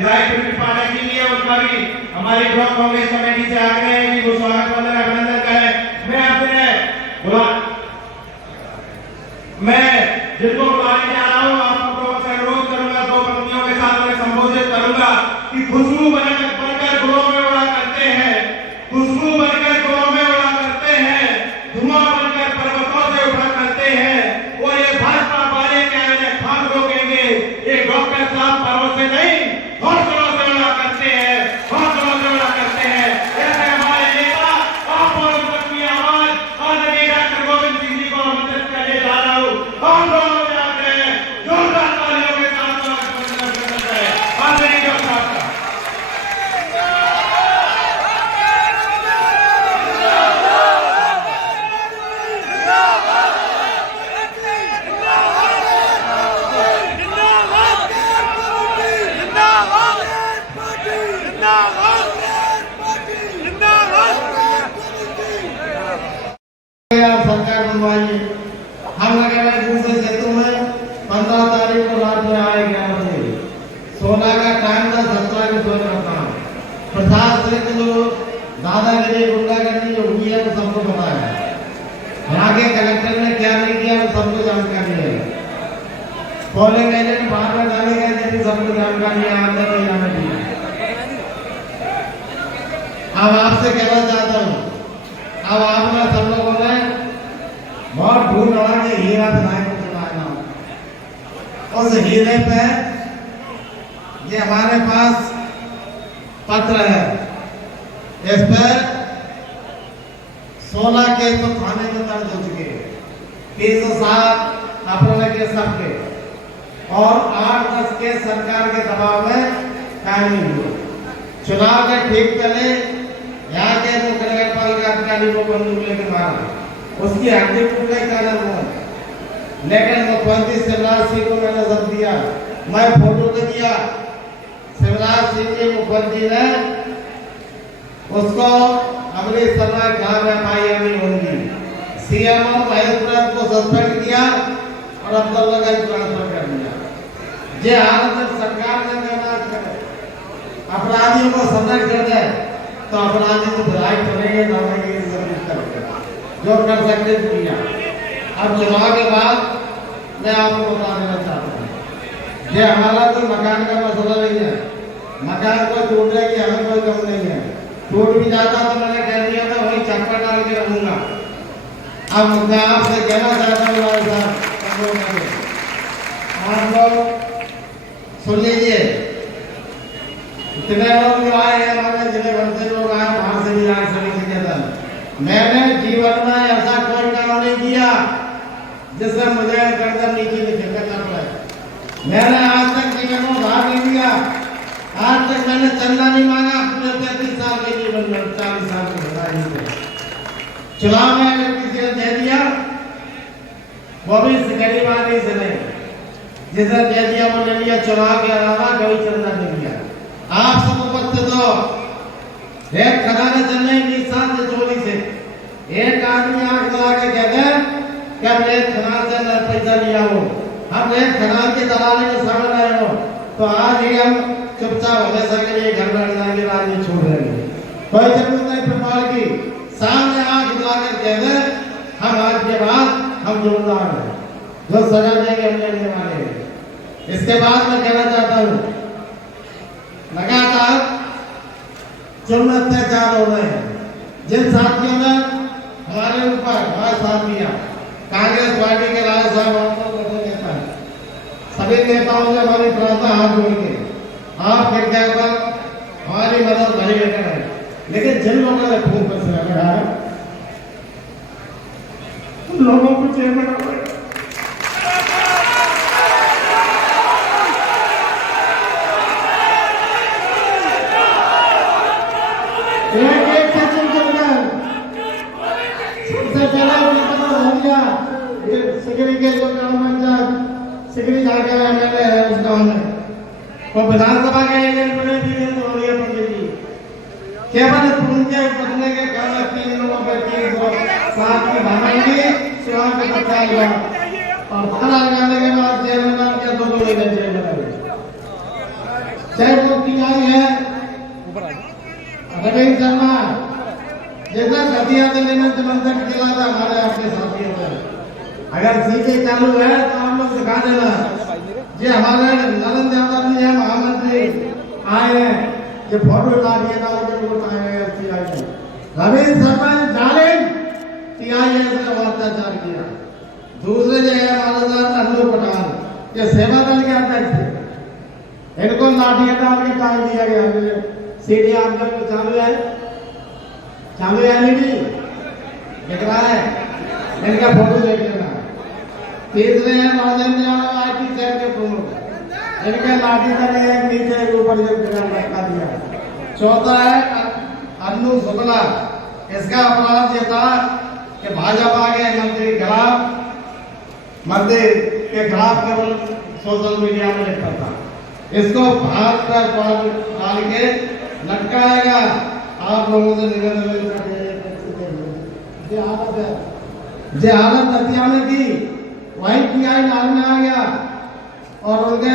विधायक पाठक जी है, उनका भी हमारी ब्लॉक कांग्रेस कमेटी से आग्रह है कि वो स्वागत वंदन अभिनंदन करें। मैं अपने जिनको बुलाने जा रहा हूँ, आपको से अनुरोध करूंगा, दो पंक्तियों के साथ मैं संबोधित करूंगा कि खुशबू बनकर गुलों में उड़ा करते हैं, खुशबू बनकर गुलों में उड़ा करते हैं, धुआं बनकर पर्वतों से उठा करते हैं, और ये भाजपा वाले क्या इन्हें खान रोकेंगे? ये डॉक्टर साहब पर्वत से नहीं हौसलों से उड़ा करते हैं, हौसलों से उड़ा करते हैं। ऐसे हमारे नेता आप और उन तक की आवाज आदरणीय डॉक्टर गोविंद सिंह जी को आमंत्रित करने जा रहा हूँ। आप लोग जोरदार तालियों के साथ आदरणीय डॉक्टर साहब का सरकार बनवाइए। हम लगे दूसरे सेतु में 15 तारीख को रात में आए 11 बजे, 16 का टाइम था, 17 की सोच रखा। प्रशासन से जो दादागिरी गुंडागर्दी जो हुई है वो सबको पता है। यहाँ के कलेक्टर ने क्या नहीं किया वो सबको जानकारी है। पोलिंग एजेंट बाहर में डाले गए थे, सबको जानकारी है, अंदर नहीं जाने दिया। अब आपसे कहना चाहता हूँ, अब आपने सब लोगों ने बहुत ढूंढ लड़ा के हीरा बनाए को चलाना। उस हीरे पे ये हमारे पास पत्र है, इस पर 16 केस तो थाने में दर्ज हो चुके हैं, 307 अपराध के सबके, और 8-10 केस सरकार के दबाव में कायम नहीं हुए। चुनाव के ठीक पहले यहाँ के जो नगरपाल के अधिकारी को बंदूक लेकर मारा, उसकी हड्डी टूटने का डर हुआ। लेकिन मुख्यमंत्री शिवराज सिंह को मैंने सब दिया, मैं फोटो दे दिया। शिवराज सिंह के मुख्यमंत्री ने उसको अगले समय कहा FIR नहीं होगी। CMO महेंद्र को सस्पेंड किया और अब्दुल्ला का ट्रांसफर कर दिया। ये हालत सरकार ने करना, अपराधियों को सजग कर दे तो अपराधी को बुराई करेंगे, दादागिरी जो कर सकते किया। अब चुनाव के बाद मैं आपको बता देना चाहता हूँ, ये हमारा कोई मकान का मसला नहीं है। मकान को टूटने की हमें कोई कम नहीं है। टूट भी जाता तो मैंने कह दिया था वही चप्पल डाल के रहूंगा। अब मैं आपसे कहना चाहता हूँ भाई साहब, आप लोग सुन लीजिए। इतने लोग आए हैं, हमारे जिले भर से लोग आए, बाहर से भी आए, सभी से कहता मैंने जीवन में ऐसा कोई काम नहीं किया जिससे मुझे गर्दन नीचे करना पड़े। मैंने आज तक जीवन में भाग नहीं दिया, आज तक मैंने चंदा नहीं मांगा अपने 33 साल के जीवन में, 40 साल के बताइए से। चुनाव में अगर किसी ने दे दिया वो भी गरीब आदमी से नहीं, जिसे दे दिया वो ले लिया, चुनाव के अलावा कभी चंदा नहीं दिया। आप सब उपस्थित हो, एक खजाना चल रही 20 साल से चोरी से, एक आदमी आंख लगा के कहते हैं कि हमने एक खजान से पैसा लिया हो, हम एक खजान की दलाली में शामिल रहे हो, तो आज ही हम चुपचाप हमेशा के लिए घर बैठ जाएंगे, राजनीति छोड़ देंगे। कोई जरूरत नहीं पेपाल की, सामने आंख लगा कर कहते हम आज के बाद हम जोरदार हैं, जो सजा देंगे हम लेने वाले हैं। इसके बाद मैं कहना चाहता हूँ, लगातार जुल्म अत्याचार हो रहे हैं। जिन साथियों ने हमारे ऊपर हमारा साथ दिया, कांग्रेस पार्टी के राज साहब आपको नेता है, सभी नेताओं से हमारी प्रार्थना हाथ जोड़ के आपके पर हमारी मदद भरी लेकर है। लेकिन जिन लोगों ने खून पसीना लगाया उन लोगों को जेल में डाला। एक सचिन के अंदर सबसे पहले हो गया सिगरी के जो ग्राम पंचायत सिगरी जाके MLA है उस गाँव में, वो विधानसभा के एजेंट बने थे तो रोलिया पंडित जी केवल उनके बदले के कारण 3 लोगों पर 307 की भावनाएंगे शिवान को बचा लिया और खाना लगाने के बाद जेल में डाल के 2 लोग जेल में डाले। चाहे वो सीधे चालू है तो आप लोग सिखा देना। ये हमारे नरेंद्र यादव जी है, महामंत्री आए हैं, ये फोटो ला दिए था उनके लोग आए हैं सीआई में। रमेश शर्मा जालिम सीआईए से अत्याचार किया। दूसरे जो है हमारे साथ अनूप पठान, ये सेवा दल के अध्यक्ष थे, इनको लाठी डाल के टांग दिया गया। सीढ़ी आंदोलन चालू है, चालू है नहीं दिख रहा है, इनका फोटो देख लेना। तीसरे हैं राजेंद्र यादव, आईटी सेल के प्रमुख, इनके लाठी डाले एक नीचे एक ऊपर लटका दिया। चौथा है अन्नू शुक्ला, इसका अपराध ये था कि भाजपा के मंत्री के खिलाफ केवल सोशल मीडिया में लिखता था, इसको भाग पर डाल के लटकाएगा। आप लोगों से निवेदन करते हैं, ये हालत हथियाने की वही पीआई लाल में आ गया और उनके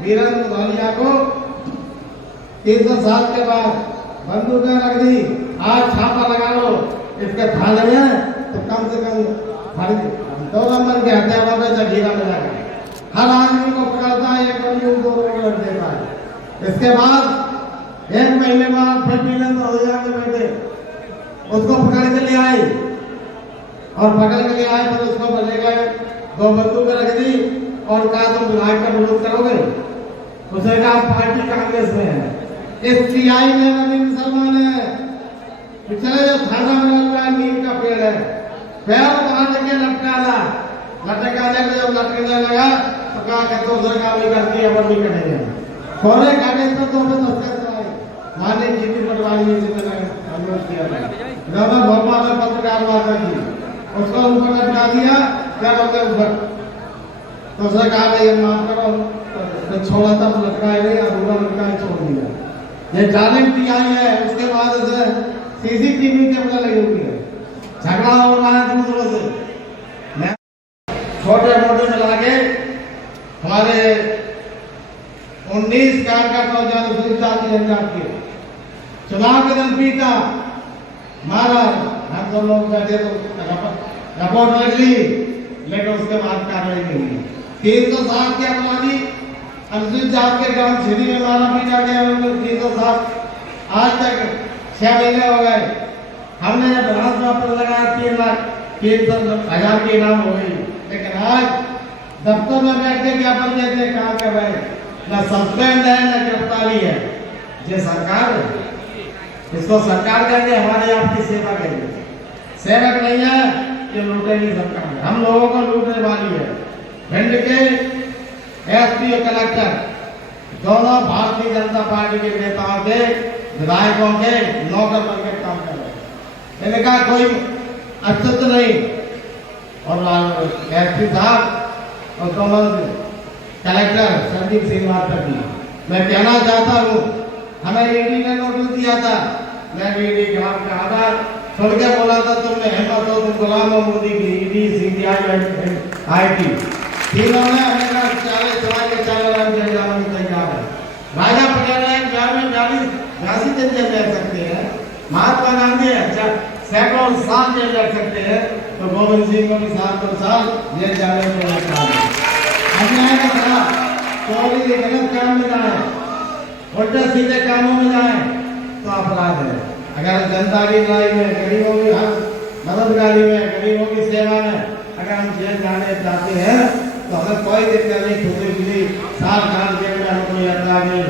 वीरेंद्र धोलिया को 307 के बाद बंदूकें रख दी। आज छापा लगा लो इसके थाने में तो कम से कम 2 नंबर के हत्यारों में जखीरा मिलेगा। हर आदमी को पकड़ता है, 1 बंदूक 2 लोग रख देता है। इसके बाद 1 महीने बाद फिर वीरेंद्र धोलिया के बेटे उसको पकड़ के ले आए और पकड़ के ले आए फिर उसको बने गए 2 बंदूकें रख दी और कहा तुम विधायक का विरोध करोगे। उसने कहा पार्टी कांग्रेस में है। इस सीआई में रविंद्र शर्मा ने पिछले जो थाना में लगा नीम का पेड़ है, पैर बांध के लटकाने को जब लटकने लगा तो कहा कि तो सरकार नहीं करती है, वो नहीं करेंगे। कोरे कागज पर 2 दस्तखत कराए, माननीय जीती पटवारी जी ने अनुरोध किया था। गवर्नर भोपाल में पत्रकार वार्ता की, उसको ऊपर लटका दिया, क्या बोलते ऊपर तो सरकार ने ये माफ करो तो छोड़ा था, लटकाए नहीं, अधूरा लटकाए छोड़ दिया। ये जालिम पीआई है। उसके बाद से सीसीटीवी कैमरा लगी हुई है, झगड़ा हो रहा है दूसरों से, छोटे मोटे चला के हमारे 19 कार्यकर्ताओं के चुनाव के दिन पीटा मारा। हम तो लोग बैठे तो रिपोर्ट लिख ली, लेकिन उसके बाद कार्रवाई नहीं हुई। 307 के अपराधी अनुसूचित जाति के ग्राम छिड़ी में मारा पीटा गया। 307 आज तक 6 महीने हो गए। हमने जब विधानसभा पर लगाया 3,00,000 की इनाम हो गई, लेकिन आज दफ्तर में बैठ के ज्ञापन देते काम कर रहे हैं, न सस्पेंड है न गिरफ्तारी है। ये सरकार है, इसको सरकार कहेंगे, हमारे आपकी सेवा करेंगे। सेवक नहीं है, ये लूटेगी सरकार है, हम लोगों को लूटने वाली है। भिंड के एसपी और कलेक्टर दोनों भारतीय जनता पार्टी के नेताओं के विधायकों के नौकर बनकर काम कर रहे हैं, इनका कोई अस्तित्व नहीं। और एसपी साहब और दोनों कलेक्टर संदीप श्रीवास्तव जी, मैं कहना चाहता हूँ, हमें ईडी ने नोटिस दिया था, मैं ईडी का आधार छोड़ के बोला था तुमने हिम्मत हो तुम गुलाम मोदी की ईडी सीबीआई आईटी तीनों ने हमें 40 रन जाने में तैयार है। राजा पटेल 42 दिन जेल रह सकते हैं, महात्मा गांधी सैकड़ों साल जेल रह सकते हैं, तो गोविंद सिंह को भी 7 साल जेल जाने में अन्याय के खिलाफ चोरी के गलत काम में जाए, उल्टे सीधे कामों में जाए तो अपराध है। अगर जनता की लड़ाई में, गरीबों की मददगारी में, गरीबों की सेवा में अगर हम जेल जाने चाहते हैं तो हमें कोई दिक्कत नहीं, ठुकरी गिरी 7 साल जेल में हम कोई अपराध नहीं,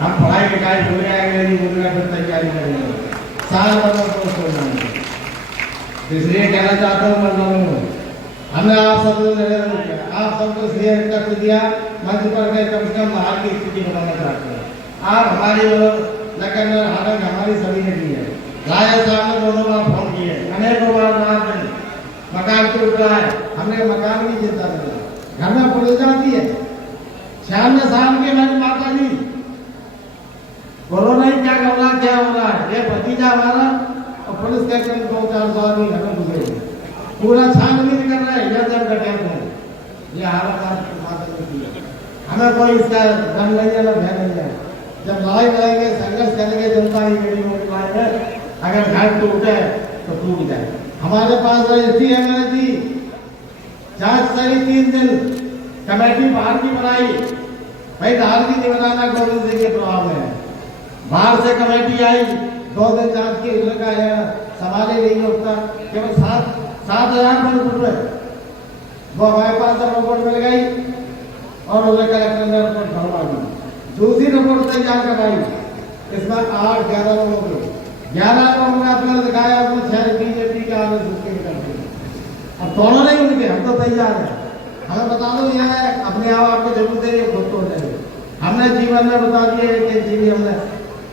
हम पढ़ाई लिखाई भूल आएंगे नहीं, भूल फिर तैयारी करेंगे, साल भर को छोड़ना नहीं। इसलिए कहना चाहता हूँ मजदूरों, हमने आप सबको शेयर कर दिया मंच पर गए, कम से कम हाल की स्थिति बनाना चाहते हैं। आप हमारी लेकिन हालत हमारी सभी ने की है। राजा साहब ने 2 बार फोन किए, अनेकों बार रात में मकान टूट रहा है, हमने मकान की चिंता करी, घर में पुलिस जाती है। 96 साल की मेरी माता जी, कोरोना ही क्या हो रहा है, ये भतीजा हमारा और पुलिस के 2-4 सौ आदमी घर में घुसे, पूरा छानबीन कर रहे हैं, ये हालत आपकी माता जी की है। हमें कोई इसका दम नहीं है, भय नहीं है। जब लड़ाई लड़ेंगे, संघर्ष करेंगे, जनता की गरीबों की लड़ाई में अगर घर टूटे तो टूट जाए। हमारे पास रजिस्ट्री है मेरे जी, जांच सही 3 दिन, कमेटी बाहर की बनाई। भाई दाल भी नहीं बनाना, गोविंद सिंह के प्रभाव में है। बाहर से कमेटी आई, 2 दिन जांच की, लगा संभाले नहीं होता, केवल 7,000 रुपए वो हमारे पास रिपोर्ट मिल गई और उन्हें कलेक्टर ने रिपोर्ट भरवा दी। दूसरी रिपोर्ट तैयार करवाई, इसमें 8-11 लोगों को 11 लोगों का अपना दिखाया, उसमें 6 बीजेपी के आदेश करते। अब दोनों नहीं उनके, हम तो तैयार हैं। हमें बता दो यह अपने आप को जरूरत है, ये खुद तो जाए। हमने जीवन में बता दिया कि जीवी हमने,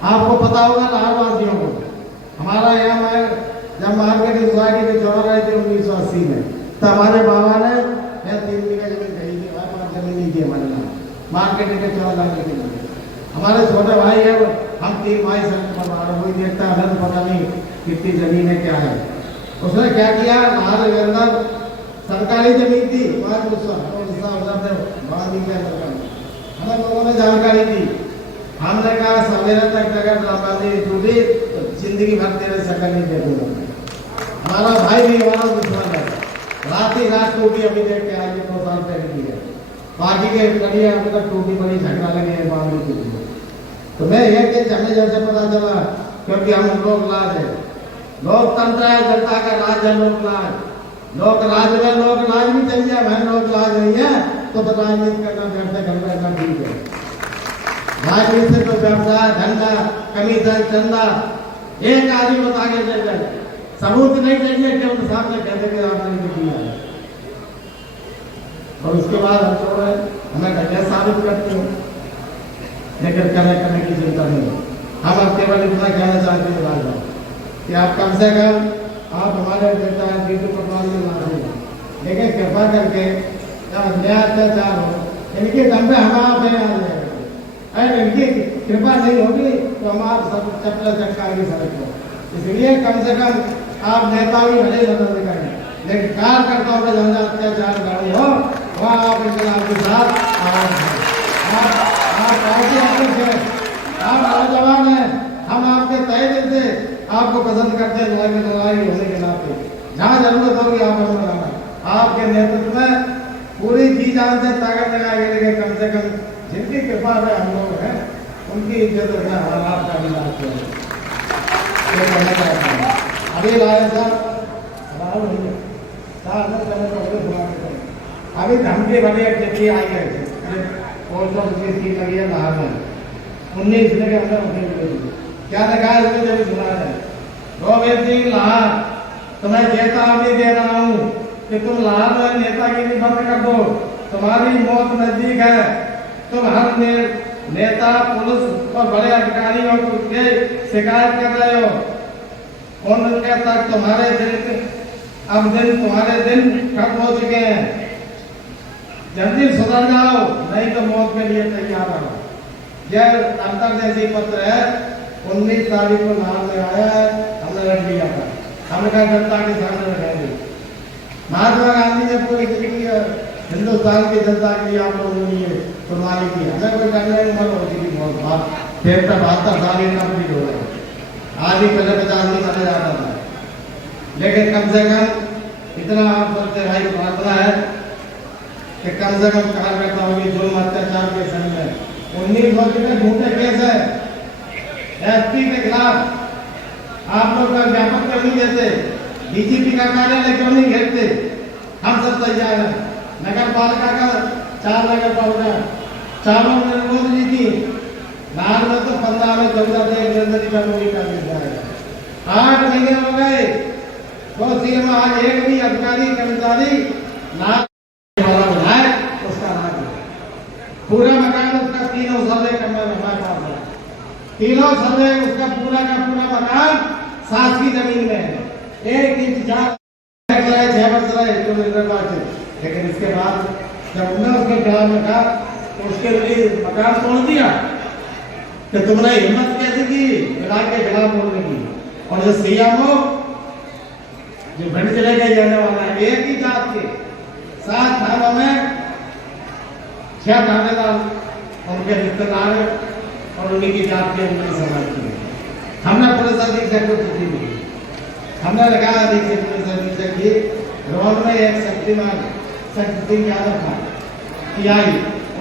आपको पता होगा लाहौरवासियों को, हमारा यहाँ जब मार्केट सोसाइटी के चुनाव रहे थे 1980 में, तो हमारे बाबा ने 3 बीघा जमीन खरीदी, 5 जमीन ली थी हमारे नाम मार्केट के चुनाव लाने के लिए। हमारे छोटे भाई है, हम 3 भाई सड़क पर मारे, वही देखता है, हमें पता नहीं कितनी जमीन है क्या है। उसने क्या किया, लाहौर के अंदर सरकारी जमीन थी, हमें लोगों ने जानकारी दी। हमने कहा सवेरे तक अगर ड्रामाबाजी टूटी तो जिंदगी भर तेरे शक्ल नहीं देखूंगा। हमारा भाई भी हमारा दुश्मन है, रात ही रात टूटी अभी देख के आगे 2 साल पहले की है, बाकी के कड़िया अभी तक टूटी बड़ी झगड़ा लगे है मामले के लिए। तो मैं ये कि हमें जैसे पता चला, क्योंकि हम लोग लाज है, लोकतंत्र है, जनता का राज है, लोक लाज। लोक राज में लोक लाज भी चाहिए, हमें लोक लाज नहीं है तो राजनीति करना, व्यवसाय करना ठीक है। राजनीति से तो व्यवसाय, धंधा, कमीशन, चंदा, एक आदमी बता के चल जाए, सबूत नहीं चाहिए कि उनके सामने कहते कि आपने किया है, और उसके बाद हम छोड़ रहे हमें घटिया साबित करते हो, लेकिन करने की चिंता नहीं। हम अब केवल इतना कहना चाहते हैं कि आप कम से कम आप हमारे नेता बीजू पटवारी में ना दें, लेकिन कृपा करके अन्याय अत्याचार हो, इनके दम पे हम आप नहीं आ जाएंगे। अगर इनकी कृपा नहीं होगी तो हम आप सब चपला चटकाएंगे सड़क को। इसलिए कम से कम आप नेता भी भले मदद करें, लेकिन कार्यकर्ताओं पर ज्यादा अत्याचार गाड़ी हो, वहाँ आप इनकलाब के साथ आप नौजवान हैं, हम आपके तय दिल से आपको पसंद करते हैं, लड़ाई होने के नाते जहाँ जरूरत होगी आप हमें लगाना। आपके नेतृत्व में पूरी जी जान से ताकत लगाएंगे, कम से कम जिनकी कृपा में हम लोग हैं उनकी इज्जत रखना हमारा आपका मिलाप है। अभी लाए अभी धमकी बड़ी चिट्ठी आई है, पोस्ट ऑफिस की लगी है लाहौर में 19 के अंदर क्या लिखा है इसमें जब सुना है, गोविंद सिंह लाहौर तुम्हें चेतावनी दे रहा हूँ कि तुम लाहौर में नेतागिरी बंद कर दो, तुम्हारी मौत नजदीक है। तुम हर नेता, पुलिस और बड़े अधिकारियों के शिकायत कर रहे हो, उनके तक तुम्हारे दिन खत्म हो चुके हैं, जल्दी सुधर जाओ नहीं तो मौत के लिए तैयार रहो। यह अंतर्देशीय पत्र है, 19 तारीख को लाहौर में आया है, हमने रख लिया था, हमने जनता के सामने रखेंगे। महात्मा गांधी ने पूरी हिंदुस्तान की जनता के लिए आप लोगों ने ये कुर्बानी की, हमें कोई करने में उम्र होती थी बहुत बात, 73 साल कंप्लीट हो गए, आदि पहले 50 में चला जाता था, लेकिन कम से कम इतना आप सबसे भाई प्रार्थना है कि कम से कम कार्यकर्ताओं की जुल्म अत्याचार के समय 19 वर्ष के झूठे केस है एसपी के खिलाफ, आप लोग का ज्ञापन क्यों नहीं देते, डीजीपी का कार्यालय क्यों नहीं घेरते, हम सब तैयार हैं। नगर पालिका का 4 नगर पालिका 4 में रिपोर्ट दी थी, लाहौर में तो 15 में 14 से जनवरी का मूवी का निर्धारण 8 महीने हो गए, तो सीएम आज एक भी अधिकारी कर्मचारी वाला विधायक उसका नाम पूरा मकान उसका 3 सर्वे करने में हमारे पास है, 3 सर्वे उसका पूरा का पूरा मकान शासकीय जमीन में है, 1 इंच 6 वर्ष रहे तो निर्वाचित, लेकिन इसके बाद जब उन्होंने उसके खिलाफ में कहा तो उसके लिए मकान तोड़ दिया कि तुमने हिम्मत कैसे की विधायक के खिलाफ बोलने की। और जो सीएम हो जो भिंड जिले के जाने वाला है, एक ही जात के 7 थानों में 6 थानेदार उनके रिश्तेदार और उन्हीं की जात के उनकी समाज की। हमने पुलिस अधीक्षक को चिट्ठी लिखी, हमने लिखा अधीक्षक पुलिस अधीक्षक की रोड में एक शक्तिमान शक्ति सिंह यादव था टीआई,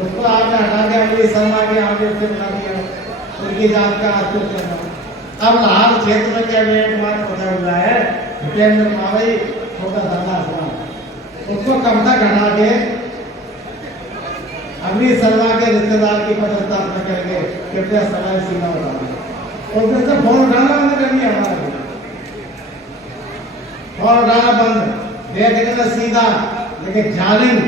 उसको आपने हटा के अगली शर्मा के आगे से बना दिया, उनकी जात का आचरण करना। अब लाहौर क्षेत्र में क्या कुमार पता हुआ है भूपेंद्र मावई छोटा दादा आसमान, उसको कब तक हटा के अगली शर्मा के रिश्तेदार की पदस्थापना करेंगे, कृपया समय सीमा बताना। उसमें से फोन उठाना बंद करनी है हमारा, फोन उठाना बंद, देखने में सीधा लेकिन जालिम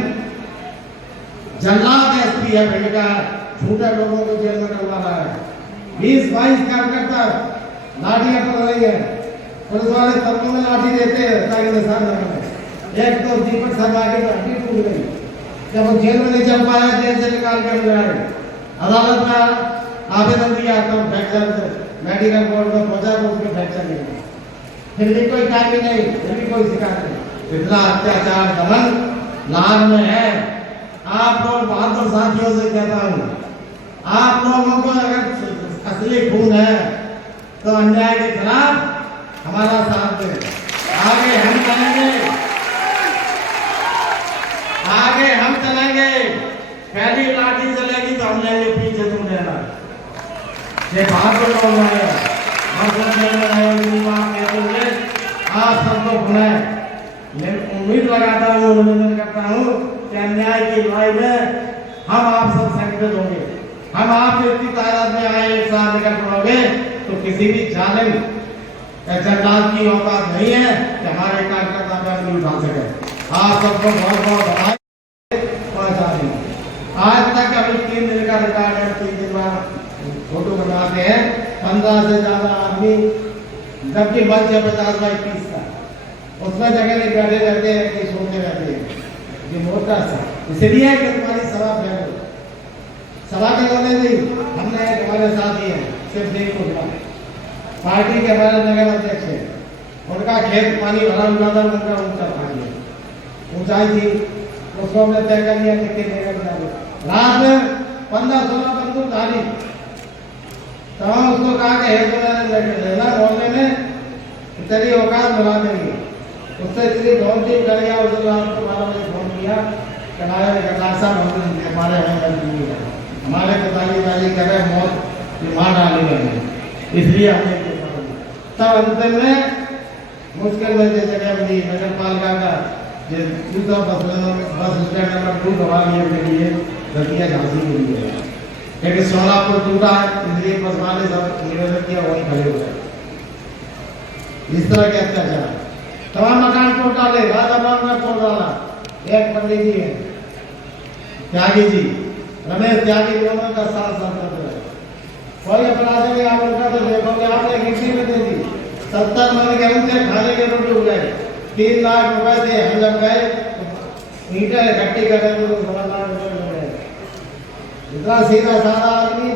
जल्लाद एसपी है भिंड का, झूठे लोगों को जेल में डलवा रहा है। 20-22 कार्यकर्ता लाठियां पड़ रही है, पुलिस वाले सबको में लाठी देते हैं ताकि निशान लगाए। एक तो दीपक शर्मा की हड्डी टूट गई, जब वो जेल में नहीं चल पाया, जेल से निकाल कर ले आए, अदालत में आवेदन दिया तो फ्रैक्चर मेडिकल बोर्ड में पहुंचा तो उसके फ्रैक्चर नहीं, फिर भी कोई कार्य नहीं, फिर भी कोई शिकायत नहीं। इतना अत्याचार दमन लाहौर में है। आप लोग बहादुर साथियों से कहता हूँ, आप लोगों को अगर असली खून है तो अन्याय के खिलाफ हमारा साथ दें। आगे हम चलेंगे, आगे हम चलेंगे। पहली लाठी चलेगी तो हम लेंगे पीछे, तुम रहना। ये बहादुर लोग हैं, आप सबको बुलाए। मैं उम्मीद लगाता हूँ, निवेदन करता हूँ कि अन्याय की लड़ाई में हम आप सब संगठित होंगे। हम आप इतनी तादाद में आए, एक साथ निकल पड़ोगे तो किसी भी जालिम या जल्लाद की औकात नहीं है कि हमारे कार्यकर्ता पर नहीं उठा सके। आप सबको बहुत बहुत बधाई। आज तक अभी 3 दिन का रिकॉर्ड है, 3 दिन बाद फोटो बनाते हैं 15 से ज्यादा आदमी, जबकि मंच है 50/30 का, उसमें जगह नहीं बैठे रहते हैं कि सोते रहते हैं। ये मोटा सा इसलिए कि तुम्हारी सभा फैल सभा के लोग नहीं, हमने एक हमारे साथी हैं सिर्फ देख को पार्टी के हमारे नगर अध्यक्ष है, उनका खेत पानी भरा हुआ था, उनका ऊंचा पानी ऊंचाई थी, उसको हमने तय कर लिया कि रात में 15-16 बंदूकधारी, तो हम उसको कहा कि लेना मोहल्ले में तेरी औकात बुला देंगे। उससे इसलिए बहुत दिन कर गया, उस रात को 12 बजे फोन किया, हमारे हमारे पिताजी कर रहे मौत मार डाली है, इसलिए हमने तब अंतिम में मुश्किल में जगह बनी नगर पालिका का दूसरा बस स्टैंड नंबर 2 गवा लिए के लिए गतियाँ झांसी के लिए, लेकिन सोलापुर टूटा है, इसलिए बस वाले सब निवेदन किया वहीं खड़े हो गए। इस तरह के अत्याचार तमाम मकान तोड़ डाले, राजाबाग में तोड़ डाला। एक पंडित जी है त्यागी जी, रमेश त्यागी जी, का साथ करते रहे, कोई अपना से आप उनका तो देखोगे आपने गिनती में दे दी 70 मन गेहूं थे, खाने के रोटी उग गए, 3 लाख रुपए थे, हम जब गए ईंटें इकट्ठी कर रहे थे तो 7 लाख रुपए मिल गए। इतना सीधा साधा आदमी,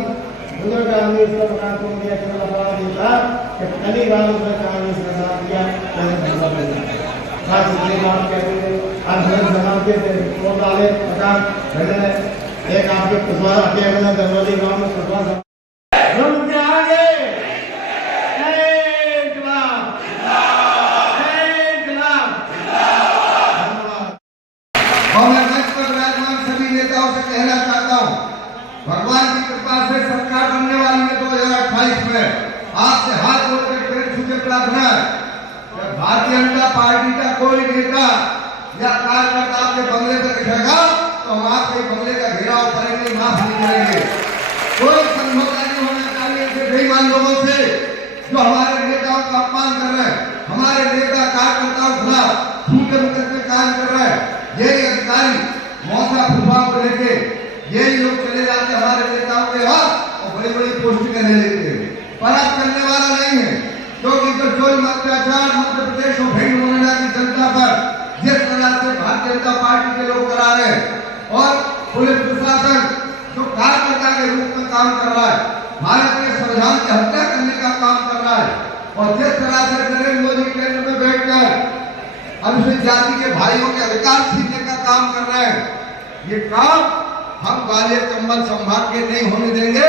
बुजुर्ग आदमी, इसका मकान तोड़ दिया, इतना बड़ा दिया कि पहली बार उसने कहा इसका साथ दिया, खास इसलिए बात कहते थे, अंदर जमाते थे, तोड़ डाले मकान, एक आपके कुशवाहा अकेले दरवाजे गांव में कुशवाहा भगवान की कृपा से सरकार बनने वाली है 2028 में। आज से हाथ जोड़कर पैर छू के प्रार्थना है, भारतीय जनता पार्टी का कोई नेता या कार्यकर्ता आपके बंगले पर दिखेगा तो हम आपके बंगले का घेराव करेंगे, माफ नहीं करेंगे। कोई समझौता नहीं होना चाहिए ऐसे बेईमान लोगों से जो हमारे नेताओं का अपमान कर रहे हैं, हमारे नेता कार्यकर्ताओं के खिलाफ झूठे मुकदमे कायम कर रहे हैं। यही अधिकारी मौसा फुफा को लेके यही लोग चले जाते हमारे नेताओं के हाथ और बड़ी बड़ी पोस्टिंग ले लेते हैं, पर अब करने वाला नहीं है, क्योंकि जो अत्याचार मध्य प्रदेश और भिंड मुरैना की जनता पर जिस तरह से भारतीय जनता पार्टी के लोग करा रहे हैं और पुलिस प्रशासन जो कार्यकर्ता के रूप में काम कर रहा है, भारत के संविधान की हत्या करने का काम कर रहा है, और जिस तरह से नरेंद्र मोदी केंद्र में बैठकर अनुसूचित जाति के भाइयों के अधिकार छीनने का काम कर रहे हैं, ये काम हम ग्वालियर कंबल संभाग के नहीं होने देंगे।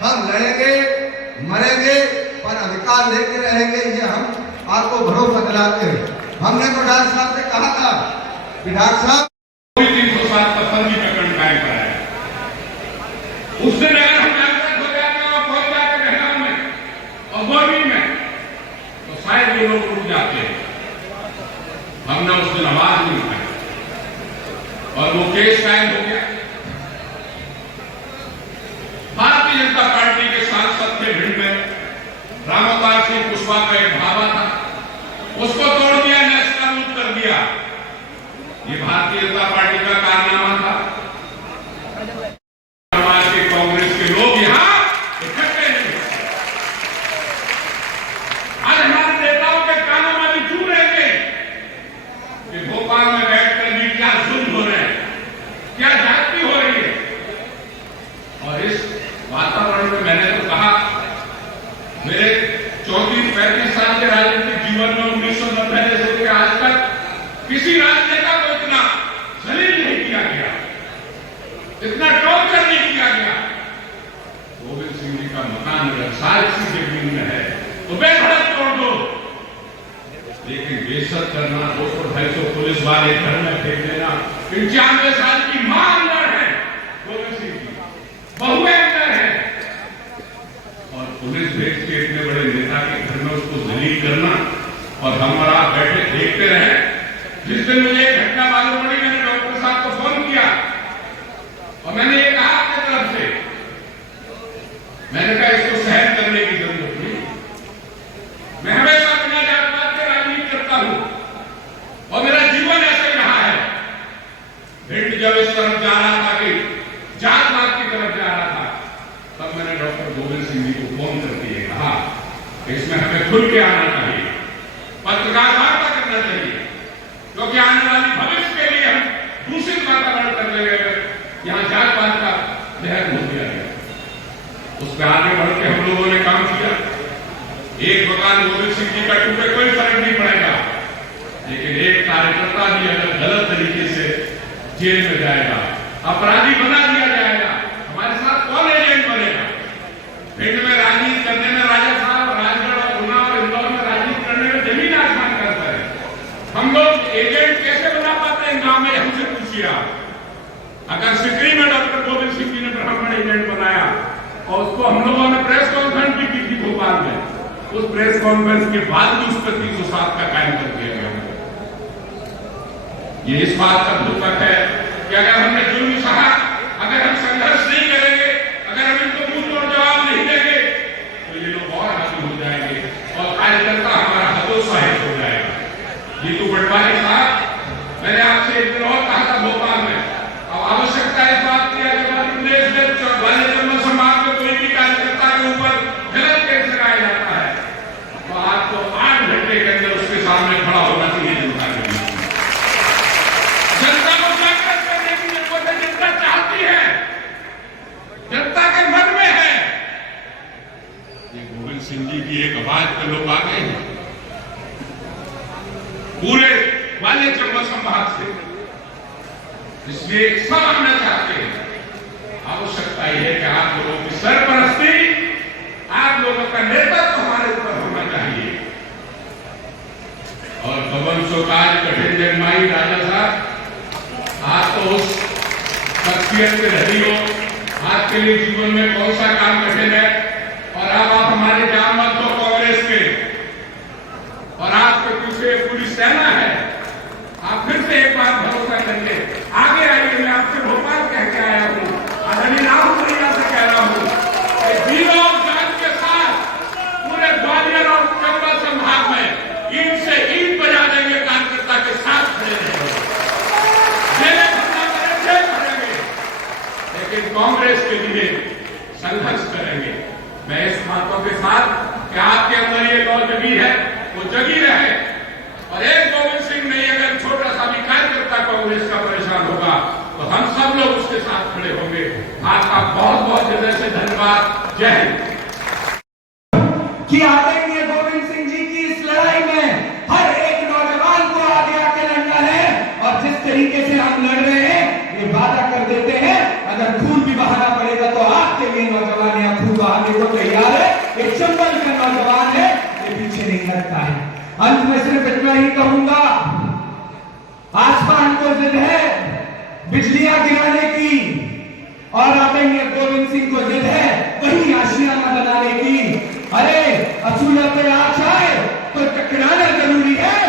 हम लड़ेंगे, मरेंगे, पर अधिकार लेके रहेंगे, ये हम आपको भरोसा दिलाते हैं। हमने तो विधायक साहब से कहा था, विधायक साहब बात का फर्जी प्रकरण कायम कराया। उस दिन अगर हम जागृत हो जाते और पहुंच जाते रहना में और गोरवी में, तो शायद ये लोग रुक जाते हैं। हमने उस दिन आवाज नहीं उठाई और वो केस कायम हो गया। भारतीय जनता पार्टी के सांसद थे भिंड में, रामअवतार सिंह कुशवाहा का एक भावा था, उसको तोड़ दिया, नेस्तनाबूद कर दिया। ये भारतीय जनता पार्टी का कारनामा था। समाज के कांग्रेस के लोग यहां इकट्ठे नहीं हुए। आज हमारे नेताओं के कानों में भी चूम रहे थे कि भोपाल में बैठकर भी क्या जुल्म हो रहे हैं, क्या जाति हो रही है। और इस वातावरण में मैंने तो कहा, मेरे 34-35 साल के राजनीतिक जीवन में 1990 से लेकर आज तक किसी राजनेता को इतना जलील नहीं किया गया, इतना टॉर्चर नहीं किया गया। गोविंद सिंह जी का मकान अगर 400 जमीन में है तो बेधड़क तोड़ दो, लेकिन बेइज्जत करना, 200-250 पुलिस वाले घर में फेंक देना। 95 साल की मां अंदर है गोविंद सिंह जी, बहुएं अंदर है, और पुलिस भेज के इतने बड़े नेता के घर में उसको जलील करना और हम और आप बैठे देखते रहे। जिस दिन मुझे एक घटना मालूम पड़ी, मैंने डॉक्टर साहब को फोन किया और मैंने ये कहा आपकी तरफ से, मैंने कहा इसको सहन करने की जरूरत नहीं। मैं हमेशा बिना जात-पात के राजनीति करता हूं और मेरा जीवन ऐसे ही रहा है। भिंड जब इस तरफ जा रहा था कि जात-पात की तरफ जा रहा था, तब मैंने डॉक्टर गोविंद सिंह जी को फोन करके ये कहा कि इसमें हमें खुल के आना चाहिए, पत्रकार वार्ता करना चाहिए, क्योंकि आने वाली भविष्य के लिए हम दूषित वातावरण कर ले गए। यहां जात-पात का लहर हो दिया गया। उस पर आगे बढ़ के हम लोगों ने काम किया। एक मकान गोविंद सिंह जी का टूटे कोई फर्क नहीं पड़ेगा, लेकिन एक कार्यकर्ता भी अगर गलत तरीके से जेल में जाएगा, अपराधी बना दिया जाएगा, हमारे साथ कौन एजेंट बनेगा? भिंड में राजनीति करने में राजा साहब, राजगढ़ और गुना और इंदौर में राजनीति करने में जमीन आसमान का अंतर है। हम लोग एजेंट कैसे बना पाते हैं गांव में? हमसे पूछिए आप। अगर सिकरी में डॉक्टर गोविंद सिंह जी ने ब्राह्मण एजेंट बनाया और उसको हम लोगों ने प्रेस कॉन्फ्रेंस भी की थी भोपाल में, उस प्रेस कॉन्फ्रेंस के बाद भी उस पर 307 का कायम कर दिया गया। ये इस बात का दुखद है कि अगर हमने जुल्म सहा, अगर हम संघर्ष नहीं करेंगे, अगर हम इनको मुंह तोड़ जवाब नहीं देंगे, तो ये लोग और हावी हो जाएंगे और कार्यकर्ता हमारा हतोत्साहित हो जाएगा। जीतू पटवारी साहब, मैंने आपसे एक दिन और कहा था भोपाल में, अब आवश्यकता इस बात की है कि मध्य प्रदेश में चौबालीस समाज में कोई भी कार्यकर्ता के ऊपर गलत केस लगाया जाता है, तो आपको 8 घंटे के अंदर उसके सामने खड़ा होना चाहिए जनता के बीच। जनता को जागृत करने की जरूरत है। जनता चाहती है, जनता के मन में है। ये गोविंद सिंह जी की एक आवाज पे लोग आ गए हैं पूरे वाले चंबल संभाग से, इसलिए सब आना चाहते हैं। आवश्यकता यह है कि आप लोगों की सरपरस्ती, आप लोगों का नेतृत्व हमारे ऊपर होना चाहिए। और पवन सोकाज कठिन जन्माई राजा साहब, आप तो उस शख्सियत से रही हो, आपके लिए जीवन में कौन सा काम कठिन है, और अब आप हमारे जान मत हो कांग्रेस के, और आपके पीछे पूरी सेना है। आप फिर से एक बार भरोसा करके आगे आइए। मैं आपसे भोपाल कह के आया हूं, आदरणीय राहुल प्रिया से कह रहा हूं कि जीरो और जान के साथ पूरे ग्वालियर और चंबल संभाग में ईंट से ईंट बजा देंगे, कार्यकर्ता के साथ खड़े रहेंगे, जेलें भरना करेंगे करेंगे, लेकिन कांग्रेस के लिए संघर्ष करेंगे। मैं इस बातों के साथ कि आपके अंदर ये लौ जगी है, वो जगी रहे। और एक गोविंद सिंह नहीं, अगर छोटा सा भी कार्यकर्ता कांग्रेस का परेशान होगा तो हम सब लोग उसके साथ खड़े होंगे। आपका बहुत बहुत हृदय से धन्यवाद। जय हिंद। कि आदरणीय गोविंद सिंह जी की इस लड़ाई में हर एक नौजवान को आगे आके लड़ना है, और जिस तरीके से हम लड़ रहे हैं, ये वादा कर देते हैं अगर खून भी बहाना पड़ेगा तो आपके लिए नौजवान यहाँ खून बहाने को तैयार है। एक चंबल का नौजवान है, ये पीछे नहीं हटता है। अंत में सिर्फ इतना ही कहूंगा, आसमान को जिद है, बिजलियां और आदरणीय गोविंद सिंह को जिद है वही आशियाना बनाने की। अरे असूलों पे आज आए तो टकराना जरूरी है,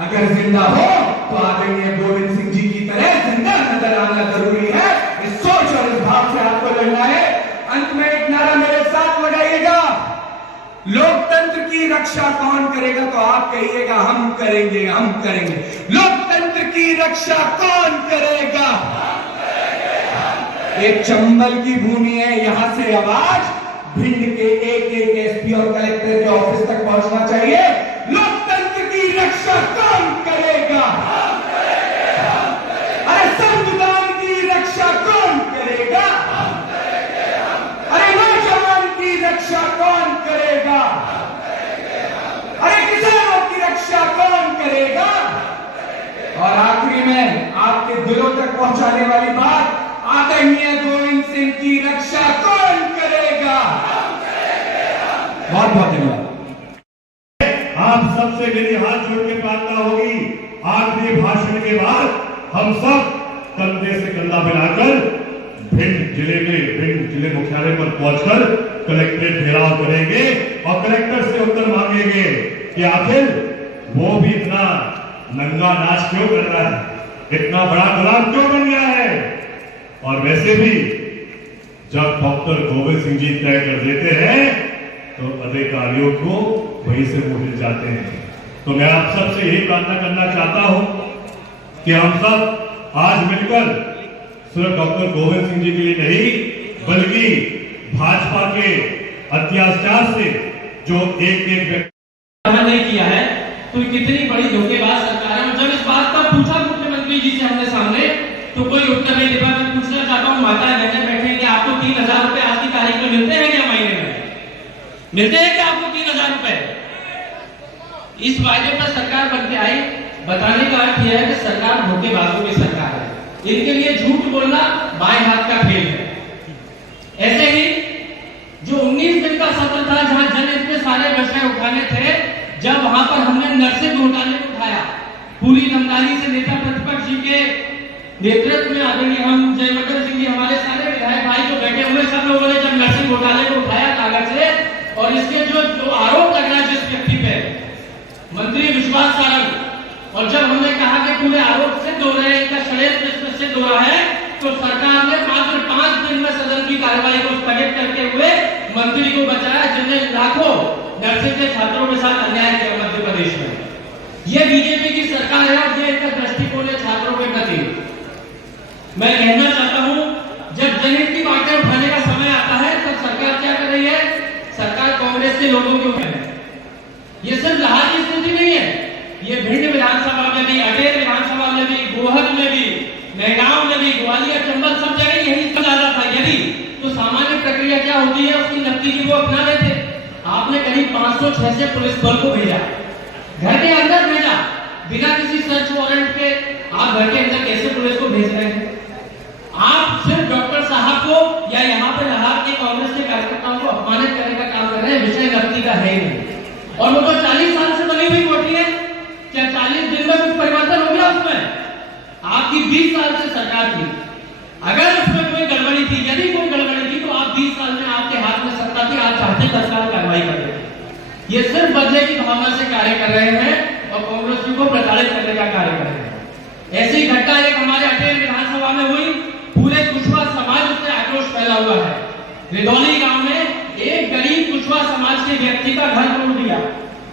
अगर जिंदा हो तो आदरणीय गोविंद सिंह जी की तरह जिंदा नजर आना जरूरी है। इस सोच और इस भाव से आपको लड़ना है। अंत में एक नारा मेरे साथ लगाइएगा, लोकतंत्र की रक्षा कौन करेगा? तो आप कहिएगा हम करेंगे, हम करेंगे। लोकतंत्र की रक्षा कौन करेगा? एक चंबल की भूमि है, यहां से आवाज भिंड के एक एसपी और कलेक्टर के ऑफिस तक पहुंचना चाहिए। लोकतंत्र की रक्षा कौन करेगा? अरे संविधान की रक्षा कौन करेगा? अरे नौजवान की रक्षा कौन करेगा? अरे किसानों की रक्षा कौन करेगा? और आखिरी में आपके दिलों तक पहुंचाने वाली बात, आदरणीय गोविंद सिंह की रक्षा कौन करेगा? बहुत बहुत धन्यवाद। आप सबसे मेरी हाथ जोड़ के प्रार्थना होगी, आखिरी भाषण के बाद हम सब कंधे से कंधा मिलाकर भिंड जिले मुख्यालय पर पहुंचकर कलेक्ट्रेट घेराव करेंगे और कलेक्टर से उत्तर मांगेंगे कि आखिर वो भी इतना नंगा नाच क्यों कर रहा है, इतना बड़ा गुलाम क्यों बन गया है। और वैसे भी जब डॉक्टर गोविंद सिंह जी तय कर देते हैं तो अधिकारियों को वहीं से वो मिल जाते हैं। तो मैं आप सबसे यही प्रार्थना करना चाहता हूं कि हम सब आज मिलकर सिर्फ डॉक्टर गोविंद सिंह जी के लिए नहीं, बल्कि भाजपा के अत्याचार से जो एक नहीं किया है, तो कितनी बड़ी धोखेबाज सरकार है। जब इस बात का पूछा मुख्यमंत्री जी से हमने सामने, तो कोई उत्तर नहीं दे पाया। मैं पूछना चाहता हूँ, माता बहनें बैठे कि आपको 3,000 रुपए आज की तारीख में मिलते हैं क्या? महीने में मिलते हैं क्या आपको 3,000 रुपए? इस वायदे पर सरकार बन के आई। बताने का अर्थ यह है कि सरकार धोखेबाजों की सरकार है। इनके लिए झूठ बोलना बाएं हाथ का खेल है। ऐसे ही जो 19 दिन का सत्र था, जहां जनहित में सारे विषय उठाने थे, जब वहां पर हमने नर्सिंग घोटाले को उठाया, पूरी ईमानदारी से नेता प्रतिपक्ष जी के नेतृत्व में आदरणीय हम जयवर्धन सिंह जी, हमारे सारे विधायक भाई जो बैठे हुए, सब लोगों ने जब नर्सिंग घोटाले को उठाया कागज से, और इसके जो आरोप लग रहा है जिस व्यक्ति पे, मंत्री विश्वास सारंग, और जब हमने कहा कि पूरे आरोप सिद्ध हो रहे हैं, इनका षड्यंत्र इसमें सिद्ध हो रहा है, तो सरकार ने मात्र 5 दिन में सदन की कार्यवाही को स्थगित करते हुए मंत्री को बचाया, जिन्हें लाखों नर्सिंग के छात्रों के साथ अन्याय किया मध्य प्रदेश में। ये बीजेपी की सरकार है और ये इनका दृष्टिकोण है छात्रों के प्रति। मैं कहना चाहता हूं, जब जनहित की बातें उठाने का समय आता है, तब सरकार क्या कर रही है? सरकार कांग्रेस के लोगों के ऊपर है। ये सिर्फ लाहौर की स्थिति नहीं है, ये भिंड विधानसभा में भी, अटेर विधानसभा में भी, गोहद में भी, नैगांव में भी, ग्वालियर, चंबल, सब जगह यही चला था। यदि तो सामान्य प्रक्रिया क्या होती है, उसकी नतीजे को अपना लेते। आपने करीब 500-600 पुलिस बल को भेजा, घर के अंदर भेजा, बिना किसी सर्च वारंट के। आप घर के अंदर कैसे पुलिस को भेज रहे हैं? आप सिर्फ डॉक्टर साहब को या यहाँ पे लाहौर के कांग्रेस के कार्यकर्ताओं को अपमानित करने का काम कर रहे हैं। विषय नकदी का है ही नहीं। और वो तो 40 साल से बनी हुई कोठी है, क्या 40 दिन में कुछ परिवर्तन हो गया उसमें? आपकी 20 साल से सरकार थी, अगर उसमें कोई गड़बड़ी थी, यदि कोई गड़बड़ी थी, तो आप 20 साल में आपके हाथ में सत्ता थी, आप चाहते 10 साल कार्रवाई कर रहे थे। ये सिर्फ बदले की भावना से कार्य कर रहे हैं और कांग्रेस को प्रताड़ित करने का कार्य कर रहे हैं। ऐसी घटना एक हमारे अटेर विधानसभा में हुई, पूरे कुशवाहा समाज उससे आक्रोश फैला हुआ है। रिदौली गांव में एक गरीब कुशवाहा समाज के व्यक्ति का घर तोड़ दिया,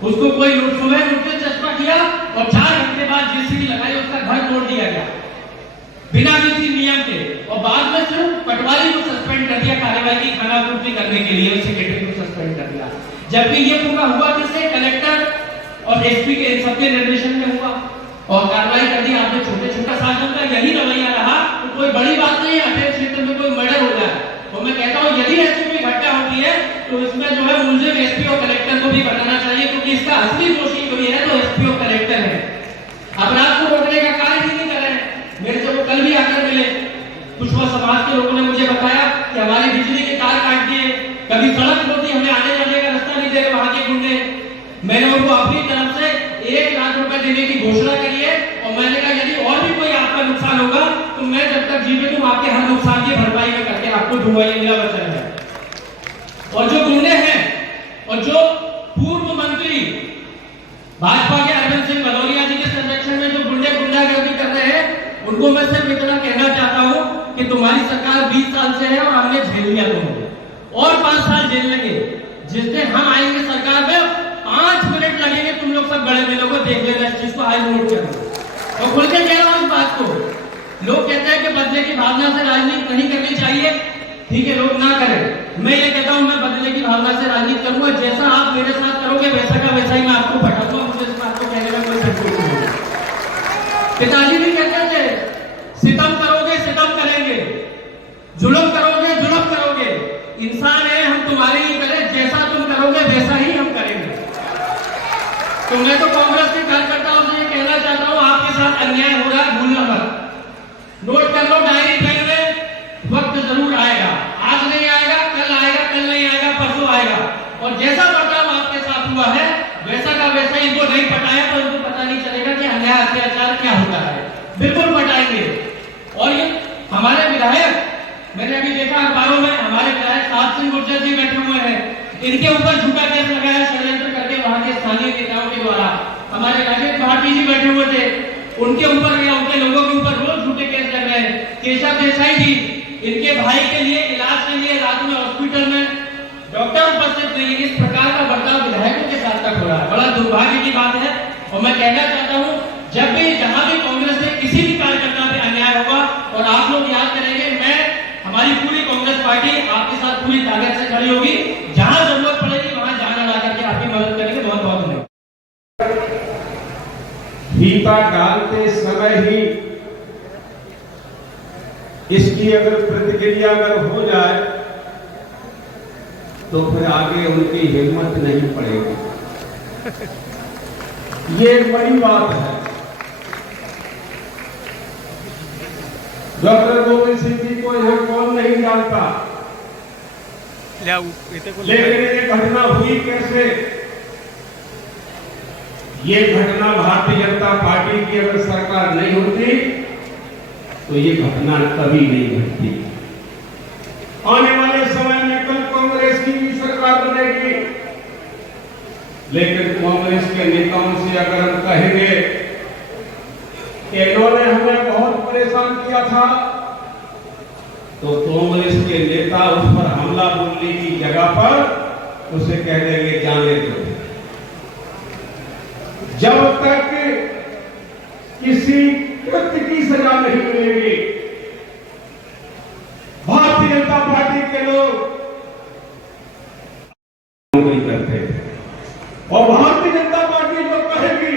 उसको कोई सुबह उठते चश्मा किया और 4 घंटे बाद जेसीबी लगाई, उसका घर तोड़ दिया गया बिना किसी नियम के। और बाद में सिर्फ पटवारी को सस्पेंड कर दिया कार्यवाही की खानापूर्ति करने के लिए, सेक्रेटरी को सस्पेंड कर दिया। जबकि ये पूरा हुआ किससे? कलेक्टर और एसपी के सबके निर्देशन में हुआ और कार्रवाई कर दी आपने। छोटे छोटा शासन का यही रवैया रहा तो कोई बड़ी बात नहीं है अटेर क्षेत्र में कोई मर्डर हो जाए। तो मैं कहता हूँ, यदि ऐसी कोई घटना होती है तो इसमें जो है मुलजिम एसपी और कलेक्टर को भी बताना चाहिए, क्योंकि इसका असली दोषी कोई है तो एसपी और कलेक्टर है। अपराध को रोकने का कार्य ही नहीं कर रहे हैं। मेरे से वो कल भी आकर मिले, कुशवाहा समाज के लोगों ने मुझे बताया कि हमारी बिजली के तार काट दिए, कभी सड़क होती, हमें आने जाने का रास्ता नहीं दे रहे वहां के गुंडे। मैंने उनको अपनी तरफ से 1 लाख रुपए देने की घोषणा करी है और मैंने कहा यदि और भी कोई आपका नुकसान होगा तो मैं जब तक जीवित हूं आपके हर नुकसान की भरपाई में आपको दूंगा, ये मेरा वचन है। और जो गुंडे हैं और जो पूर्व मंत्री भाजपा के अरविंद सिंह भदौरिया जी के संरक्षण में जो गुंडे गुंडागर्दी कर रहे हैं, उनको मैं सिर्फ इतना कहना चाहता हूं कि तुम्हारी सरकार 20 साल से है और हमने झेल लिया तुमको, और 5 साल झेल लेंगे। जिस दिन हम आएंगे सरकार में 5 मिनट लगेंगे तुम लोग सब बड़े दिनों को देख लेना, इस चीज को आज नोट करना। और खुल के कह रहा हूं इस बात को। लोग कहते हैं कि बदले की भावना से राजनीति नहीं करनी चाहिए, ठीक है, लोग ना करें। मैं ये कहता हूं मैं बदले की भावना से राजनीति करूंगा। जैसा आप मेरे साथ करोगे वैसा का वैसा ही मैं आपको पटाऊंगा। मुझे इस बात को कहने में कोई संकोच नहीं है। पिताजी भी कहते थे सितम करोगे सितम करेंगे, जुल्म करोगे जुल्म करोगे। इंसान है, हम तुम्हारे लिए करें, जैसा तुम करोगे वैसा ही हम करेंगे। तो मैं तो कांग्रेस के कार्यकर्ताओं से ये कहना चाहता हूं, आपके साथ अन्याय हो रहा है, भूलना मत। नोट कर लो डायरी पेन में, वक्त जरूर आएगा, आज नहीं आएगा, कल आएगा, कल नहीं आएगा, परसों आएगा। और जैसा बर्ताव आपके साथ हुआ है वैसा का वैसा इनको नहीं पटाया तो इनको पता नहीं चलेगा कि अन्याय अत्याचार क्या होता है। बिल्कुल पटाएंगे। और ये हमारे विधायक, मैंने अभी देखा अखबारों में, हमारे विधायक साहब सिंह गुर्जर जी बैठे हुए हैं, इनके ऊपर झूठा केस लगाया षड्यंत्र करके वहां के स्थानीय नेताओं के द्वारा। हमारे राजेश भारती जी बैठे हुए थे, उनके ऊपर या उनके लोगों के ऊपर रोज झूठे केस लग रहे हैं। केशव देसाई जी, इनके भाई के लिए इलाज के लिए रात में हॉस्पिटल में डॉक्टर उपस्थित नहीं। इस प्रकार का बर्ताव विधायकों के साथ तक हो रहा है, बड़ा दुर्भाग्य की बात है। और मैं कहना चाहता हूं, जब भी जहां भी कांग्रेस से किसी भी कार्यकर्ता पे अन्याय होगा, और आप लोग याद करेंगे, मैं हमारी पूरी कांग्रेस पार्टी आपके साथ पूरी ताकत से खड़ी होगी। जहां जरूरत पड़ेगी वहां जान ला करके आपकी मदद करेंगे। बहुत बहुत धन्यवाद। फीता डालते समय ही इसकी अगर प्रतिक्रिया अगर हो जाए तो फिर आगे उनकी हिम्मत नहीं पड़ेगी। ये एक बड़ी बात है। डॉक्टर गोविंद सिंह जी को यहां कौन नहीं जानता, लेकिन ये घटना हुई कैसे? ये घटना भारतीय जनता पार्टी की अगर सरकार नहीं होती तो ये घटना कभी नहीं घटती। आने वाले समय में कल कांग्रेस की भी सरकार बनेगी, लेकिन कांग्रेस के नेताओं से अगर हम कहेंगे कि इन्होंने हमें बहुत परेशान किया था, तो कांग्रेस के नेता उस पर हमला बोलने की जगह पर उसे कह देंगे जाने दो। जब तक किसी कृत्य की सजा नहीं मिलेगी, भारतीय जनता पार्टी के लोग नौकरी करते हैं और भारतीय जनता पार्टी जो कहेगी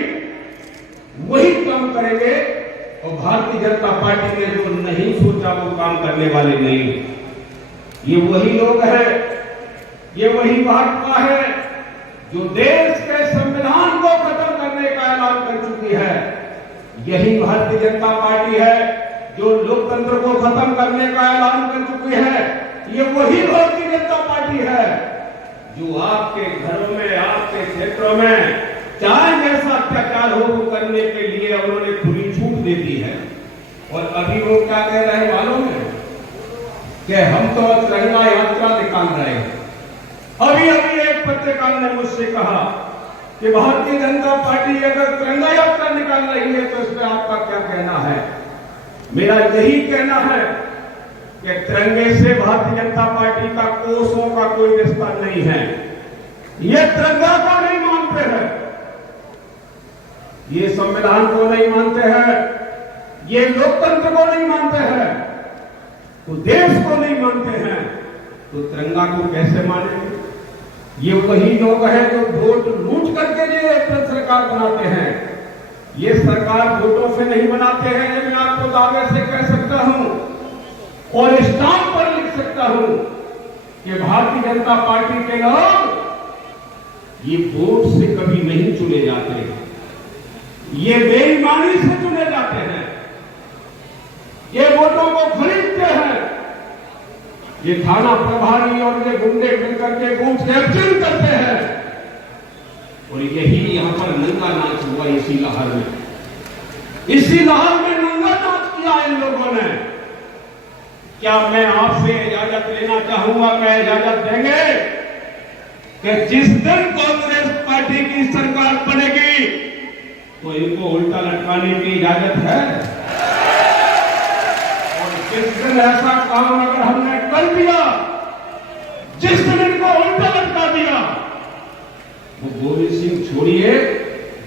वही काम करेंगे। और भारतीय जनता पार्टी ने जो नहीं सोचा वो काम करने वाले नहीं। ये वही लोग हैं, ये वही भाजपा है जो देश के संविधान को खत्म करने का ऐलान कर चुकी है। यही भारतीय जनता पार्टी है जो लोकतंत्र को खत्म करने का ऐलान कर चुकी है। ये वही भारतीय जनता पार्टी है जो आपके घरों में, आपके क्षेत्रों में चाहे जैसा अत्याचार हो वो करने के लिए उन्होंने खुली छूट दे दी है। और अभी वो क्या कह रहे हैं मालूम है कि हम तो तिरंगा यात्रा निकाल रहे हैं। अभी अभी एक पत्रकार ने मुझसे कहा कि भारतीय जनता पार्टी अगर तिरंगा यात्रा निकाल रही है तो इसमें आपका क्या कहना है? मेरा यही कहना है कि तिरंगे से भारतीय जनता पार्टी का कोसों का कोई रिश्ता नहीं है। ये तिरंगा को नहीं मानते हैं, ये संविधान को नहीं मानते हैं, ये लोकतंत्र को नहीं मानते हैं, तो देश को नहीं मानते हैं, तो तिरंगा को कैसे मानेंगे? ये वही लोग हैं जो वोट लूट करके ये सरकार बनाते हैं। ये सरकार वोटों से नहीं बनाते हैं, ये मैं आपको दावे से कह सकता हूं और स्टाम्प पर लिख सकता हूं कि भारतीय जनता पार्टी के लोग ये वोट से कभी नहीं चुने जाते, ये बेईमानी से चुने जाते हैं, ये वोटों को खरीदते हैं। ये थाना प्रभारी और ये गुंडे मिलकर के बूथ कैप्चरिंग करते हैं। और यही यहां पर नंगा नाच हुआ इसी लहर में। इसी लहर में नंगा नाच किया इन लोगों ने। क्या मैं आपसे इजाजत लेना चाहूंगा, क्या इजाजत देंगे कि जिस दिन कांग्रेस पार्टी की सरकार बनेगी तो इनको उल्टा लटकाने की इजाजत है? और जिस दिन ऐसा काम अगर हमने कर दिया, जिस दिन इनको उल्टा लटका दिया, वो गोविंद सिंह छोड़िए,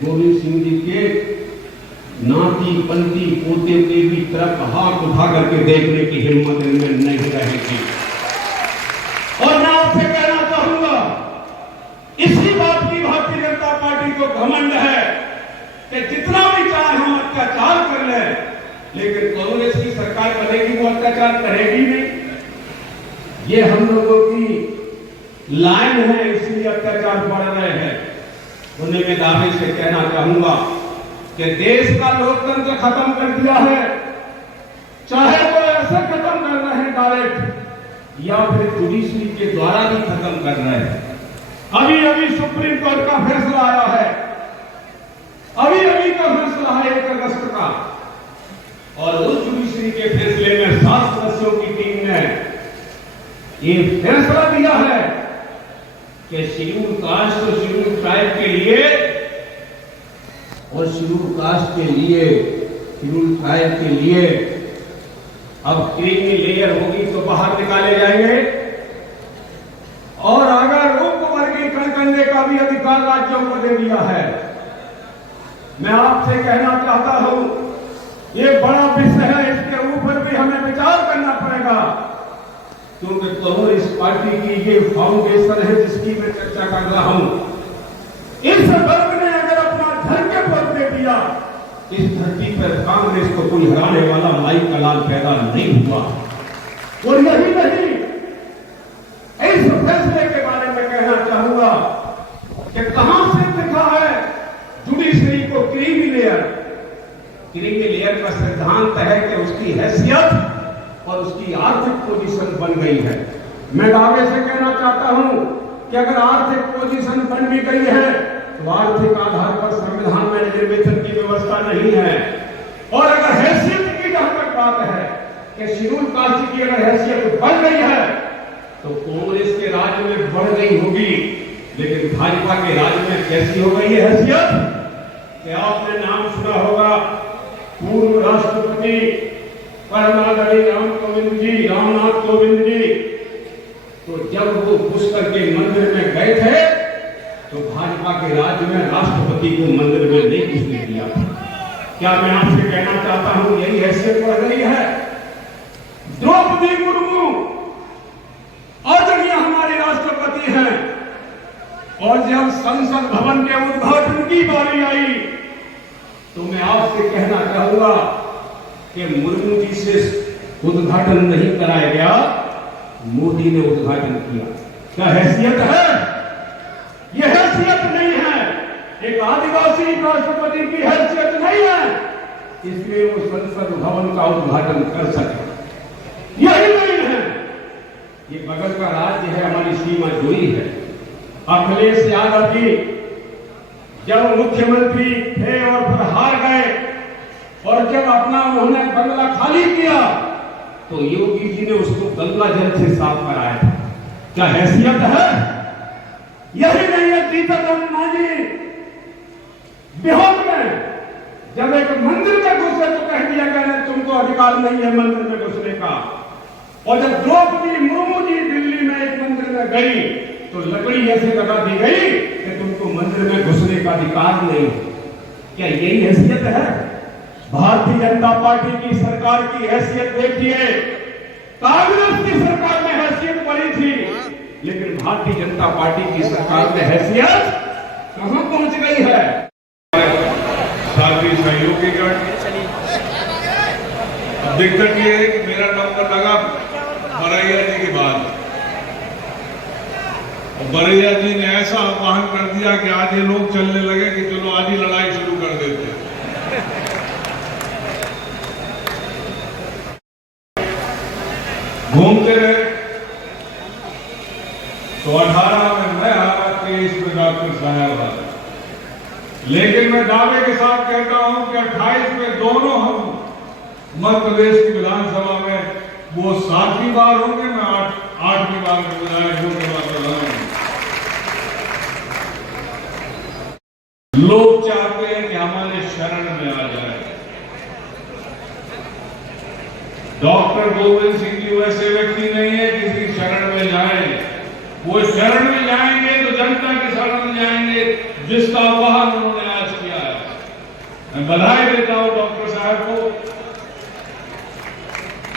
गोविंद सिंह जी के नाती पंती पोते के भी तरफ हाथ उठा करके देखने की हिम्मत इनमें नहीं रहेगी। और मैं आपसे कहना चाहूंगा, इसी बात की भारतीय जनता पार्टी को घमंड है कि जितना भी चाहे हम अत्याचार कर लें, लेकिन कांग्रेस की सरकार बनेगी वो अत्याचार करेगी नहीं। ये हम लोगों की लाइन है, इसलिए अत्याचार बढ़ रहे हैं। उन्हें मैं दावे से कहना चाहूंगा कि देश का लोकतंत्र खत्म कर दिया है, चाहे वो ऐसे खत्म कर रहे हैं डायरेक्ट या फिर जुडिशरी के द्वारा भी खत्म कर रहे हैं। अभी अभी सुप्रीम कोर्ट का फैसला आया है, अभी अभी का फैसला है 1 अगस्त का, और उस जुडिशरी के फैसले में 7 सदस्यों की टीम ने ये फैसला दिया है कि शेड्यूल कास्ट और शेड्यूल ट्राइब के लिए और शेड्यूल कास्ट के लिए, शेड्यूल ट्राइब के लिए अब क्रीमी लेयर होगी तो बाहर निकाले जाएंगे, और अगर उप वर्गीकरण करने का भी अधिकार राज्यों को दे दिया है। मैं आपसे कहना चाहता हूं, ये बड़ा विषय है, इसके ऊपर भी हमें विचार करना पड़ेगा, क्योंकि कांग्रेस पार्टी की ये फाउंडेशन है जिसकी मैं चर्चा कर रहा हूं। इस वर्ग ने अगर अपना धन के पद दे दिया, इस धरती पर कांग्रेस को कोई हराने वाला माई का लाल पैदा नहीं हुआ। और यही नहीं, इस फैसले के बारे में कहना चाहूंगा कि कहां से लिखा है जुडिशरी को क्रीमी लेयर। क्रीमी लेयर का सिद्धांत है कि उसकी हैसियत और उसकी आर्थिक पोजीशन बन गई है। मैं दावे से कहना चाहता हूं कि अगर आर्थिक पोजीशन बन भी गई है तो आर्थिक आधार पर संविधान में निर्वाचन की व्यवस्था नहीं है। और अगर हैसियत की जहां तक बात है कि शेड्यूल कास्ट की अगर हैसियत बढ़ गई है तो कांग्रेस के राज में बढ़ गई होगी, लेकिन भाजपा के राज में कैसी हो गई है हैसियत? कि आपने नाम सुना होगा पूर्व राष्ट्रपति परमादरणीय रामनाथ कोविंद जी, तो जब वो घुस करके मंदिर में गए थे तो भाजपा के राज्य में राष्ट्रपति को मंदिर में नहीं घुसने दिया। क्या मैं आपसे कहना चाहता हूं यही हैसियत बढ़ रही है? द्रौपदी मुर्मू आदरणीय हमारे राष्ट्रपति हैं, और जब संसद भवन के उद्घाटन की बारी आई तो मैं आपसे कहना चाहूंगा कि मुर्मू जी से उद्घाटन नहीं कराया गया, मोदी ने उद्घाटन किया। क्या हैसियत है? यह हैसियत नहीं है, एक आदिवासी राष्ट्रपति की हैसियत नहीं है, इसलिए वो संसद भवन का उद्घाटन कर सके। यही नहीं है, ये बगल का राज्य है, हमारी सीमा जुड़ी है। अखिलेश यादव जी जब मुख्यमंत्री थे और फिर हार गए, और जब अपना उन्होंने बंगला खाली किया तो योगी जी ने उसको गंगा जल से साफ कराया था। क्या हैसियत है? यही नहीं है। जीतन मांझी बिहार में जब एक मंदिर में घुसे तो कह दिया गया तुमको अधिकार नहीं है मंदिर में घुसने का, और जब द्रौपदी मुर्मू जी दिल्ली में एक मंदिर में गई तो लकड़ी ऐसे लगा दी गई कि तुमको मंदिर में घुसने का अधिकार नहीं। क्या यही हैसियत है? भारतीय जनता पार्टी की सरकार की हैसियत देखिए, कांग्रेस की सरकार में हैसियत बढ़ी थी, लेकिन भारतीय जनता पार्टी की सरकार में हैसियत कहां पहुंच गई है? साथी सहयोगीगण, दिक्कत ये है कि मेरा नंबर लगा बरैया जी के बाद, और बरैया जी ने ऐसा आह्वान कर दिया कि आज ये लोग चलने लगे कि चलो आज ही लड़ाई शुरू कर देते हैं। घूमते रहे तो 18 में मैं हारा, 23 में डॉक्टर साहब आ, लेकिन मैं दावे के साथ कहता हूं कि 28 में दोनों हम मध्य प्रदेश की विधानसभा में वो 7वीं बार होंगे, मैं 8वीं बार में विधायकों के बाद प्रधान। लोग चाहते हैं कि हमारे शरण में आ जाए। डॉक्टर गोविंद सिंह जी वैसे व्यक्ति नहीं है किसी शरण में जाए। वो शरण में जाएंगे तो जनता के शरण में जाएंगे, जिसका आह्वान उन्होंने आज किया है। मैं बधाई देता हूं डॉक्टर साहब को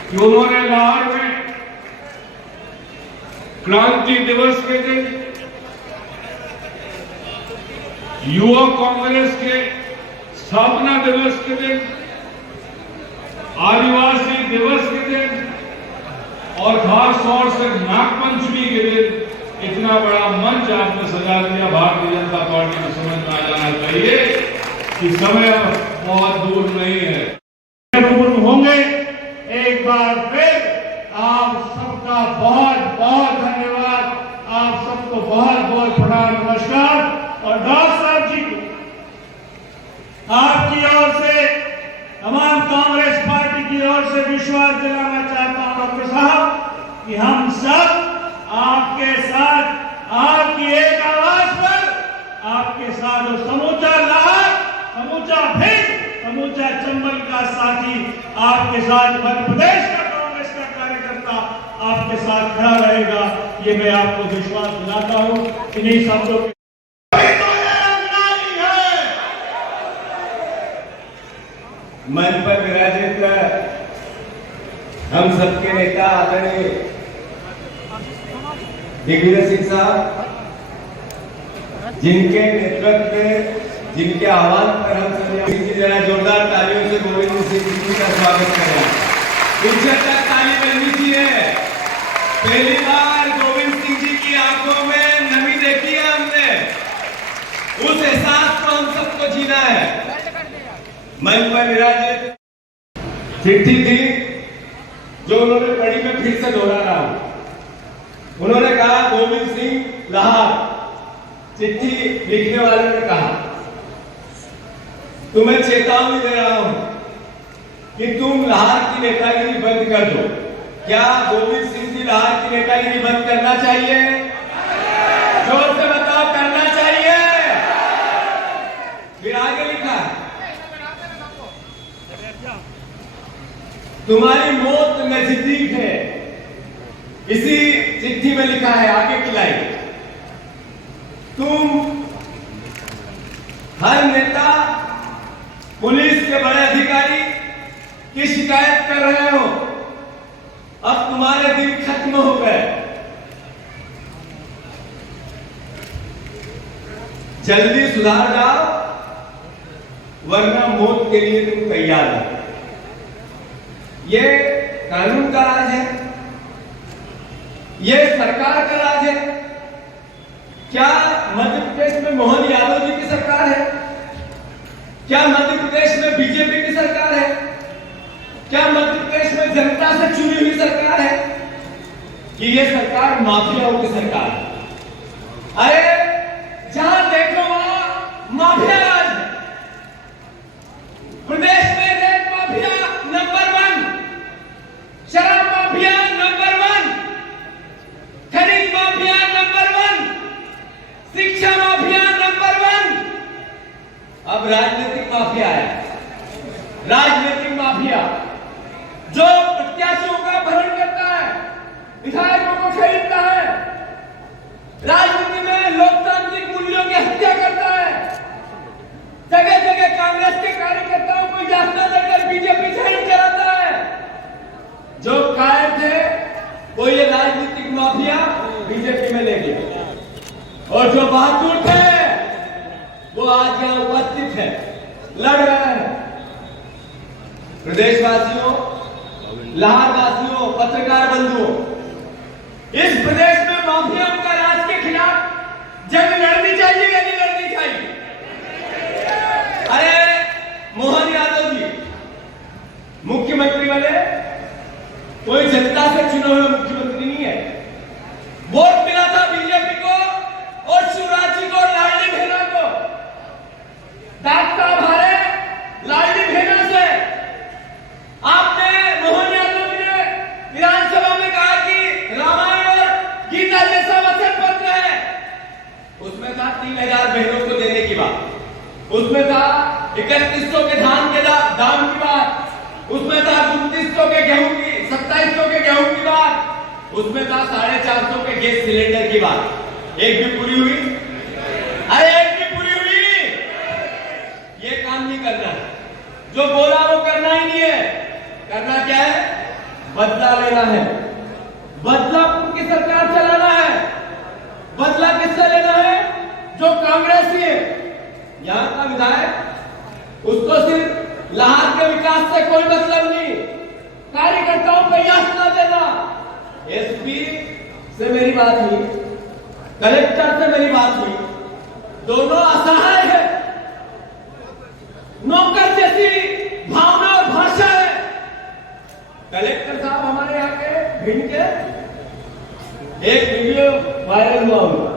कि उन्होंने लाहौर में क्रांति दिवस के दिन, युवा कांग्रेस के स्थापना दिवस के दिन, आदिवासी दिवस के दिन और खास तौर से नागपंचमी के दिन इतना बड़ा मंच आपने सजा दिया। भारतीय जनता पार्टी को समझ में आ जाना चाहिए कि समय बहुत दूर नहीं है। होंगे एक बार फिर आप सबका बहुत बहुत धन्यवाद, आप सबको बहुत बहुत प्रणाम, नमस्कार। और डॉक्टर साहब जी को आपकी ओर से, तमाम कांग्रेस पार्टी की ओर से विश्वास दिलाना चाहता हूं डॉक्टर साहब कि हम सब आपके साथ, आपकी एक आवाज पर, आपके साथ और समूचा लाहौर, समूचा भिंड, समूचा चंबल का साथी आपके साथ, मध्य प्रदेश का कांग्रेस का कार्यकर्ता आपके साथ खड़ा रहेगा। ये मैं आपको विश्वास दिलाता हूं। इन्हीं शब्दों के मंच पर विराजित हम सबके नेता आदरणीय दिग्विजय सिंह साहब, जिनके नेतृत्व में, जिनके आह्वान पर हम सभी जरा जोरदार तालियों से गोविंद सिंह जी का स्वागत करें। पीछे तक ताली बजनी चाहिए। पहली बार गोविंद सिंह जी की आंखों में नमी देखी है हमने, उस एहसास को हम सबको जीना है। मंच पर विराजित चिट्ठी थी जो उन्होंने पढ़ी, मैं फिर से दोहरा रहा हूं। उन्होंने कहा, गोविंद सिंह लाहौर, चिट्ठी लिखने वाले ने कहा, तुम्हें चेतावनी दे रहा हूं कि तुम लाहौर की नेतागिरी बंद कर दो। क्या गोविंद सिंह जी लाहौर की नेतागिरी बंद करना चाहिए? जोर से बताओ, करना चाहिए? फिर आगे लिखा, तुम्हारी मौत नजदीक है। इसी चिट्ठी में लिखा है, आगे की लाइन, तुम हर नेता, पुलिस के बड़े अधिकारी की शिकायत कर रहे हो। अब तुम्हारे दिन खत्म हो गए। जल्दी सुधार जाओ, वरना मौत के लिए तुम तैयार हो। ये कानून का राज है, ये सरकार का राज है। क्या मध्य प्रदेश में मोहन यादव जी की सरकार है? क्या मध्य प्रदेश में बीजेपी की सरकार है? क्या मध्य प्रदेश में जनता से चुनी हुई सरकार है? कि ये सरकार माफियाओं की सरकार है? अरे जहां देखो वहां माफिया राज है। प्रदेश में रेत माफिया नंबर 1, शराब माफिया नंबर 1, खरीद माफिया नंबर 1, शिक्षा माफिया नंबर 1। अब राजनीतिक माफिया है। राजनीतिक माफिया जो प्रत्याशियों का अपहरण करता है, विधायकों को खरीदता है, राजनीति में लोकतांत्रिक मूल्यों की हत्या करता है, जगह जगह कांग्रेस के कार्यकर्ताओं को यातना देकर बीजेपी जाहिर कराता है। जो कायर थे वो ये राजनीतिक माफिया बीजेपी में ले गए, और जो बहादुर थे वो आज यहां उपस्थित है, लड़ रहे हैं। प्रदेशवासियों, लाहौर वासियों, पत्रकार बंधुओं, इस प्रदेश में माफियाओं का राज के खिलाफ जंग लड़नी चाहिए या नहीं लड़नी चाहिए? अरे मोहन यादव जी मुख्यमंत्री बने, कोई जनता से चुना हुआ मुख्यमंत्री नहीं है। वोट मिला था बीजेपी को और शिवराज जी को और लालजी भेना को। डॉक्टर हारे लालजी भेना से। आपने मोहन यादव जी ने उसमें था 450 के गैस सिलेंडर की बात, एक भी पूरी हुई? अरे एक भी पूरी हुई? ये काम नहीं करना है, जो बोला वो करना ही नहीं है। करना क्या है? बदला लेना है, बदला की सरकार चलाना है। बदला किससे लेना है? जो कांग्रेसी है, यहां का विधायक, उसको सिर्फ लाहौर के विकास से कोई मतलब नहीं, कार्यकर्ताओं को याद ना देना। एसपी से मेरी बात हुई, कलेक्टर से मेरी बात हुई, दोनों असहाय है, नौकर जैसी भावना और भाषा है। कलेक्टर साहब हमारे यहाँ के भिंड के, एक वीडियो वायरल हुआ उनका,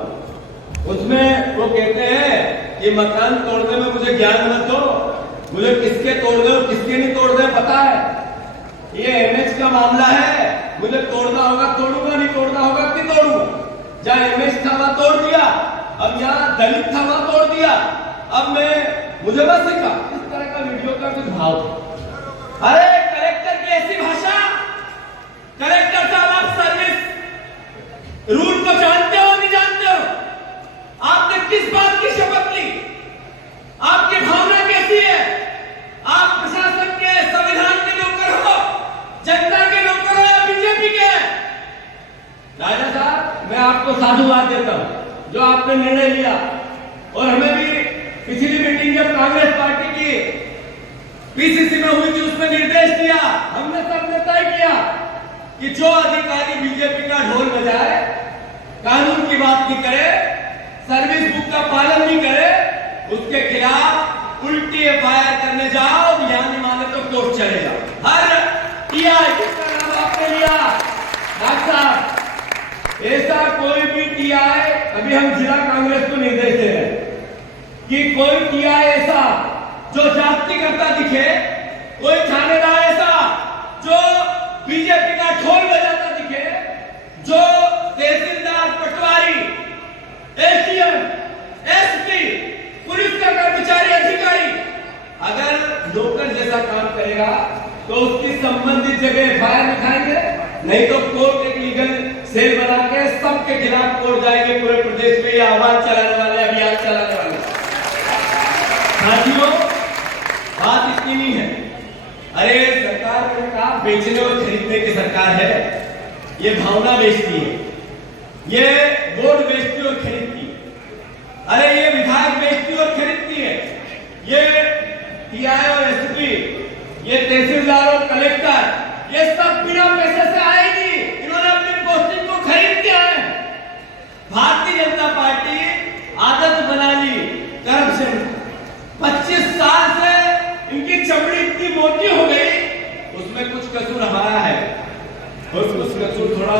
उसमें वो कहते हैं कि मकान तोड़ने में मुझे ज्ञान मत दो, मुझे किसके तोड़ दे और किसके नहीं तोड़ दे पता है। ये एमएच का मामला है, मुझे तोड़ना होगा तोड़ूंगा, नहीं तोड़ना होगा नहीं तोड़ूंगा। जहां एमएच था वहां तोड़ दिया, अब यहाँ दलित था वहां तोड़ दिया। अब मुझे बस सिखा इस तरह का वीडियो का कुछ भाव। अरे कलेक्टर की ऐसी भाषा, कलेक्टर साहब आप सर्विस रूल को जानते हो नहीं जानते हो? आपने किस बात की शपथ ली? आपकी भावना कैसी है? आप प्रशासन के, संविधान के नौकर हो, जनता के नौकर हो या बीजेपी के? राजा साहब मैं आपको साधुवाद देता हूं जो आपने निर्णय लिया, और हमें भी पिछली मीटिंग जब कांग्रेस पार्टी की पीसीसी में हुई थी उसमें निर्देश दिया, हमने सबने तय किया कि जो अधिकारी बीजेपी का ढोल बजाए, कानून की बात नहीं करे, सर्विस बुक का पालन नहीं करे, उसके खिलाफ उल्टी एफआईआर करने जाओ, ध्यान नहीं माने तो कोर्ट चले जाओ। हर टीआई जिसका नाम आपने लिया डॉक्टर साहब, ऐसा कोई भी टीआई, अभी हम जिला कांग्रेस को निर्देश दे रहे हैं कि कोई टीआई ऐसा जो जाति करता दिखे, कोई थानेदार ऐसा जो बीजेपी का ढोल बजाता दिखे, जो तहसीलदार, पटवारी, एसडीएम, एसपी, पुलिस का कर्मचारी, अधिकारी अगर नौकर जैसा काम करेगा तो उसकी संबंधित जगह एफआईआर लिखाएंगे, नहीं तो कोर्ट एक लीगल सेल बना के सबके खिलाफ कोर्ट जाएंगे। पूरे प्रदेश में ये आवाज चलाने वाले, अभियान चलाने वाले। साथियों बात इतनी नहीं है, अरे सरकार ने कहा बेचने और खरीदने की सरकार है, ये भावना बेचती है, ये वोट बेचती और खरीदती है, अरे ये विधायक बेचती और खरीदती है, ये टीआई और एसपी, ये तहसीलदार और कलेक्टर, ये सब बिना पैसे से आएगी, इन्होंने अपनी पोस्टिंग को खरीद किया है। भारतीय जनता पार्टी आदत बना ली करप्शन, 25 साल से इनकी चमड़ी इतनी मोटी हो गई, उसमें कुछ कसूर हमारा है, और कुछ कसूर थोड़ा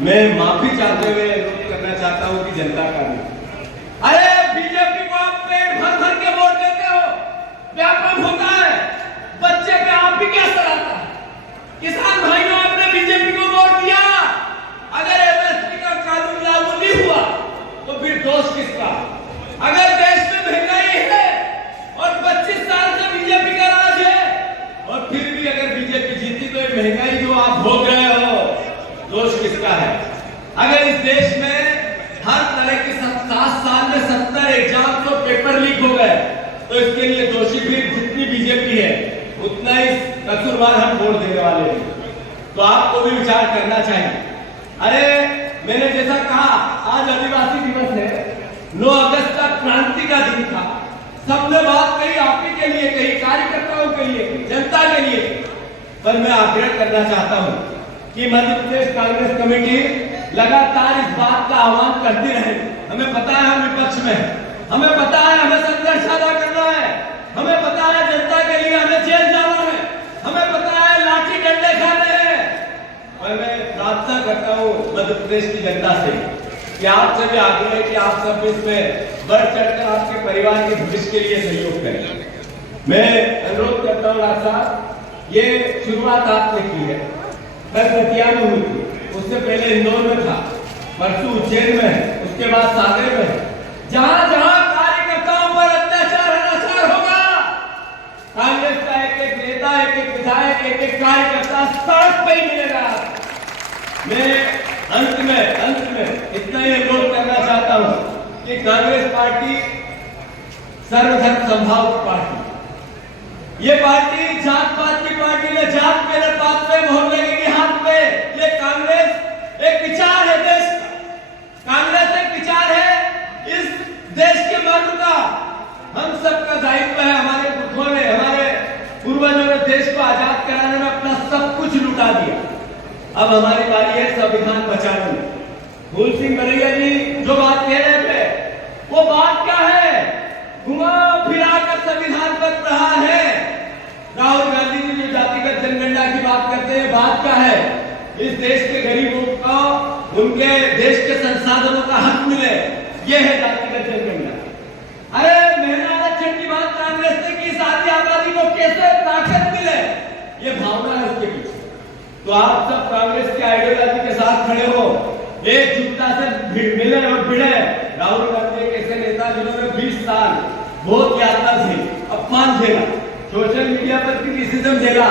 मैं माफी चाहते हुए अनुरोध करना चाहता हूं कि जनता का भी। अरे बीजेपी को आप पेट भर भर के वोट देते हो, व्यापक होता है, बच्चे पे आप भी क्या असर आता है? किसान भाइयों आपने बीजेपी को वोट दिया, अगर एमएसपी का कानून लागू नहीं हुआ तो फिर दोष किसका? अगर देश में महंगाई है और 25 साल से बीजेपी का राज है, और फिर भी अगर बीजेपी जीती तो ये महंगाई जो आप भोग रहे हो, दोष किसका है? अगर इस देश में हर तरह की 7 साल में 70 एग्जाम तो पेपर लीक हो गए, तो इसके लिए दोषी भी जितनी बीजेपी है उतना ही कसूरवार हम वोट देने वाले हैं। तो आपको भी विचार करना चाहिए। अरे मैंने जैसा कहा, आज आदिवासी दिवस है, 9 अगस्त का क्रांति का दिन था, सबने बात कही, आप ही के लिए कही, कार्यकर्ताओं के लिए, जनता के लिए, पर मैं आग्रह करना चाहता हूं कि मध्य प्रदेश कांग्रेस कमेटी लगातार इस बात का आह्वान करती रहे। हमें पता है हम विपक्ष में हैं, हमें पता है हमें संघर्ष अदा करना है, हमें पता है जनता के लिए हमें जेल जाना है, हमें पता है लाठी डंडे खाने हैं, पर मैं प्रार्थना करता हूं मध्य प्रदेश की जनता से कि आपसे भी आग्रह है कि आप सब इसमें बढ़ चढ़कर आपके परिवार के भविष्य के लिए सहयोग करें। मैं अनुरोध करता हूं राज साहब, ये शुरुआत आपने की है, कल दतिया में हुई थी, उससे पहले इंदौर में था, परसों उज्जैन में, उसके बाद सागर में, जहां जहां कार्यकर्ताओं पर अत्याचार अनाचार होगा, कांग्रेस का एक एक नेता, एक एक विधायक, एक एक कार्यकर्ता सड़क पे ही मिलेगा। मैं अंत में इतना ही अनुरोध करना चाहता हूं कि कांग्रेस पार्टी सर्वधर्म समभाव की पार्टी, ये पार्टी जात पात की पार्टी ने जात पे न पात पे मोहर लगेगी हाथ पे। ये कांग्रेस एक विचार है देश का, कांग्रेस एक विचार है इस देश के मर्द का। हम सबका दायित्व है, हमारे पुरखों ने, हमारे पूर्वजों ने देश को आजाद कराने में अपना सब कुछ लुटा दिया। अब हमारी बारी है संविधान बचाने में। फूल सिंह बरैया जी जो बात कह रहे थे, वो बात क्या है? घुमा फिरा कर संविधान पर प्रहार है। राहुल गांधी जी जो जातिगत जनगणना की बात करते हैं, बात क्या है? इस देश के गरीबों को उनके देश के संसाधनों का हक मिले, ये है जातिगत जनगणना। अरे महिला आरक्षण की बात कांग्रेस ने की, साथी आबादी को कैसे ताकत मिले, ये भावना है उसके पीछे। तो आप सब कांग्रेस की आइडियोलॉजी के साथ खड़े हो, एकजुटता से मिले और भिड़े। राहुल गांधी एक ऐसे नेता जिन्होंने 20 साल बहुत यात्रा झेली, अपमान झेला, सोशल मीडिया पर क्रिटिसिज्म झेला,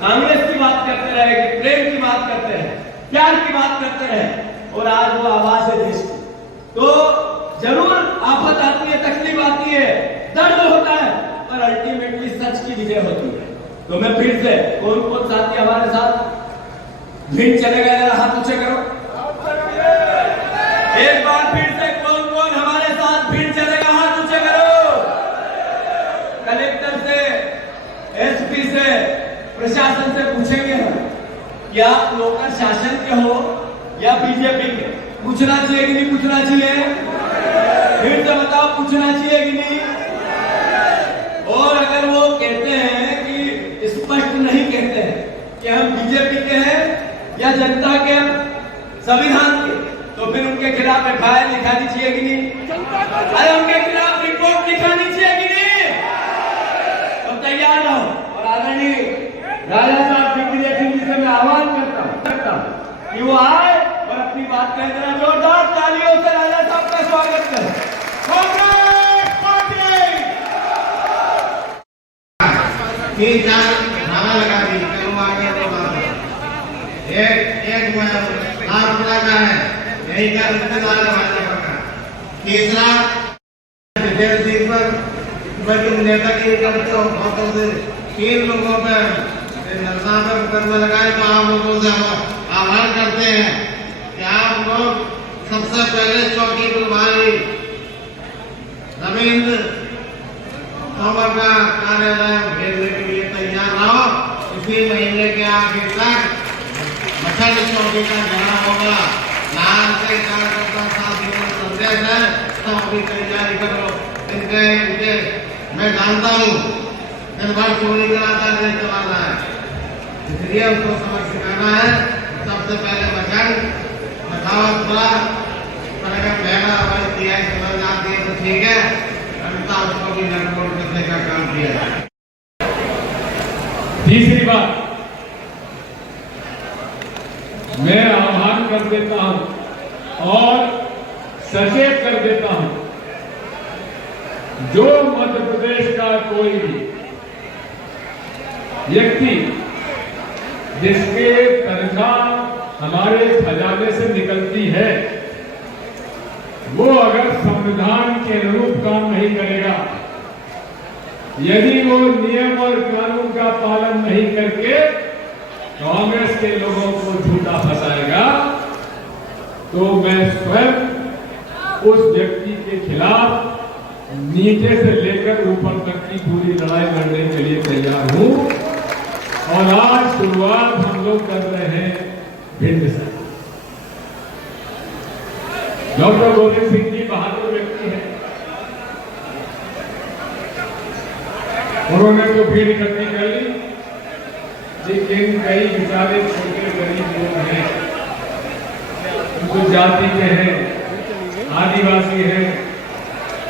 कांग्रेस की बात करते रहे, प्रेम की बात करते रहे, प्यार की बात करते रहे, और आज वो आवाज है देश की। तो जरूर आफत आती है, तकलीफ आती है, दर्द होता है, पर अल्टीमेटली सच की विजय होती है। तो मैं फिर से कौन कौन साथी हमारे साथ भिंड चले गए, हाथ ऊंचे करो। एक बार फिर से कौन कौन हमारे साथ भिंड चलेगा, हाथ ऊंचे करो। कलेक्टर से, एसपी से, प्रशासन से पूछेंगे हम कि आप लोकल शासन के हो या बीजेपी के? पूछना चाहिए कि नहीं पूछना चाहिए? फिर से बताओ, पूछना चाहिए कि नहीं? और अगर वो कहते हैं कि स्पष्ट नहीं कहते हैं कि हम बीजेपी के हैं या जनता के, संविधान के, तो फिर उनके खिलाफ एफआईआर लिखानी चाहिए कि नहीं? अरे उनके खिलाफ रिपोर्ट लिखानी चाहिए कि नहीं? तो तैयार रहो। और आदरणीय राजा साहब दिग्विजय सिंह जी से मैं आह्वान करता हूं कि वो आए और अपनी बात कहें। जरा जोरदार तालियों से राजा साहब का स्वागत करें। कांग्रेस पार्टी 3-4 नारा लगा दी, चलो आगे तो बात एक लाभ का है, यही का रिश्तेदार है भाजपा का। तीसरा विजय सिंह पर तुम नेतागिरी करते हो, बातों से 3 लोगों पर नशा पर मुकदमा लगाए। तो आप लोगों से हम आह्वान करते हैं कि आप लोग सबसे पहले चौकी बुलवाई रविंद्र तोमर का कार्यालय भेजने के लिए तैयार रहो। इसी महीने के आखिर तक मछल चौकी का घेराव होगा। लाल से कार्यकर्ता साथियों का संदेश है, सब अभी तैयारी करो। इनके मैं जानता हूँ दिन भर चोरी कराता है, चलाना है, इसलिए उसको सबक सिखाना है। सबसे पहले बचावत पूरा पहला हमारे दिया समझ आती है तो ठीक है, अन्यथा उसको भी नरकोट करने का काम किया जाए। तीसरी बात मैं आह्वान कर देता हूं और सचेत कर देता हूं, जो मध्य प्रदेश का कोई व्यक्ति जिसके तनख्वाह हमारे खजाने से निकलती है, वो अगर संविधान के अनुरूप काम नहीं करेगा, यदि वो नियम और कानून का पालन नहीं करके कांग्रेस के लोगों को झूठा फंसाएगा, तो मैं स्वयं उस व्यक्ति के खिलाफ नीचे से लेकर ऊपर तक की पूरी लड़ाई लड़ने के लिए तैयार हूं। और आज शुरुआत हम लोग कर रहे हैं भिंड से। डॉक्टर गोविंद सिंह जी बहादुर व्यक्ति हैं, उन्होंने तो भीड़ इकट्ठी कर ली, लेकिन कई बेचारे छोटे गरीब लोग हैं, उनको जाति के हैं, आदिवासी हैं,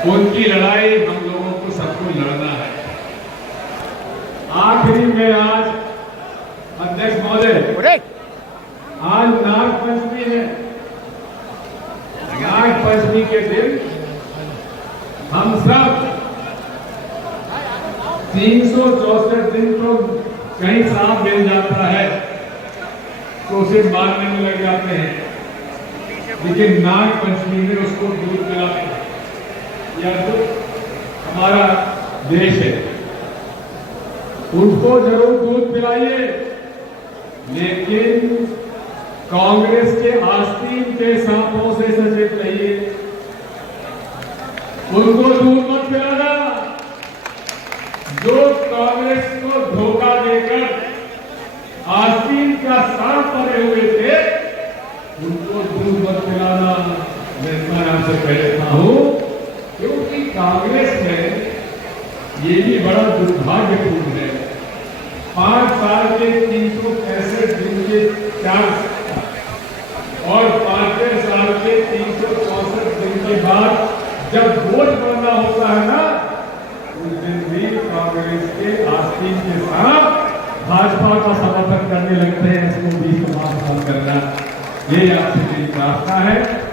उनकी लड़ाई हम लोगों को सबको लड़ना है। आखिरी में आज अध्यक्ष महोदय, आज नाग पंचमी है। नाग पंचमी के दिन हम सब 364 दिन तो कहीं सांप मिल जाता है तो उसे मारने में लग जाते हैं। लेकिन नाग पंचमी में उसको दूध पिलाते हैं। यह तो हमारा देश है, उनको जरूर दूध पिलाइए, लेकिन कांग्रेस के आस्तीन के सांपों से सचेत रहिए। उनको दूध मत पिलाना। जो कांग्रेस को धोखा देकर आस्तीन का सांप बने हुए थे, उनको दूध मत पिलाना। मैं आपसे कहता हूं, क्योंकि कांग्रेस में ये भी बड़ा दुर्भाग्यपूर्ण है। 5 साल के 365 दिन के 4 और 5वें साल के 364 दिन के बाद जब वोट बनना होता है ना, उस दिन भी कांग्रेस के आस्तीन के साथ भाजपा का समर्थन करने लगते हैं। इसको भी समाप्त करना, ये आपसे मेरी प्रार्थना है।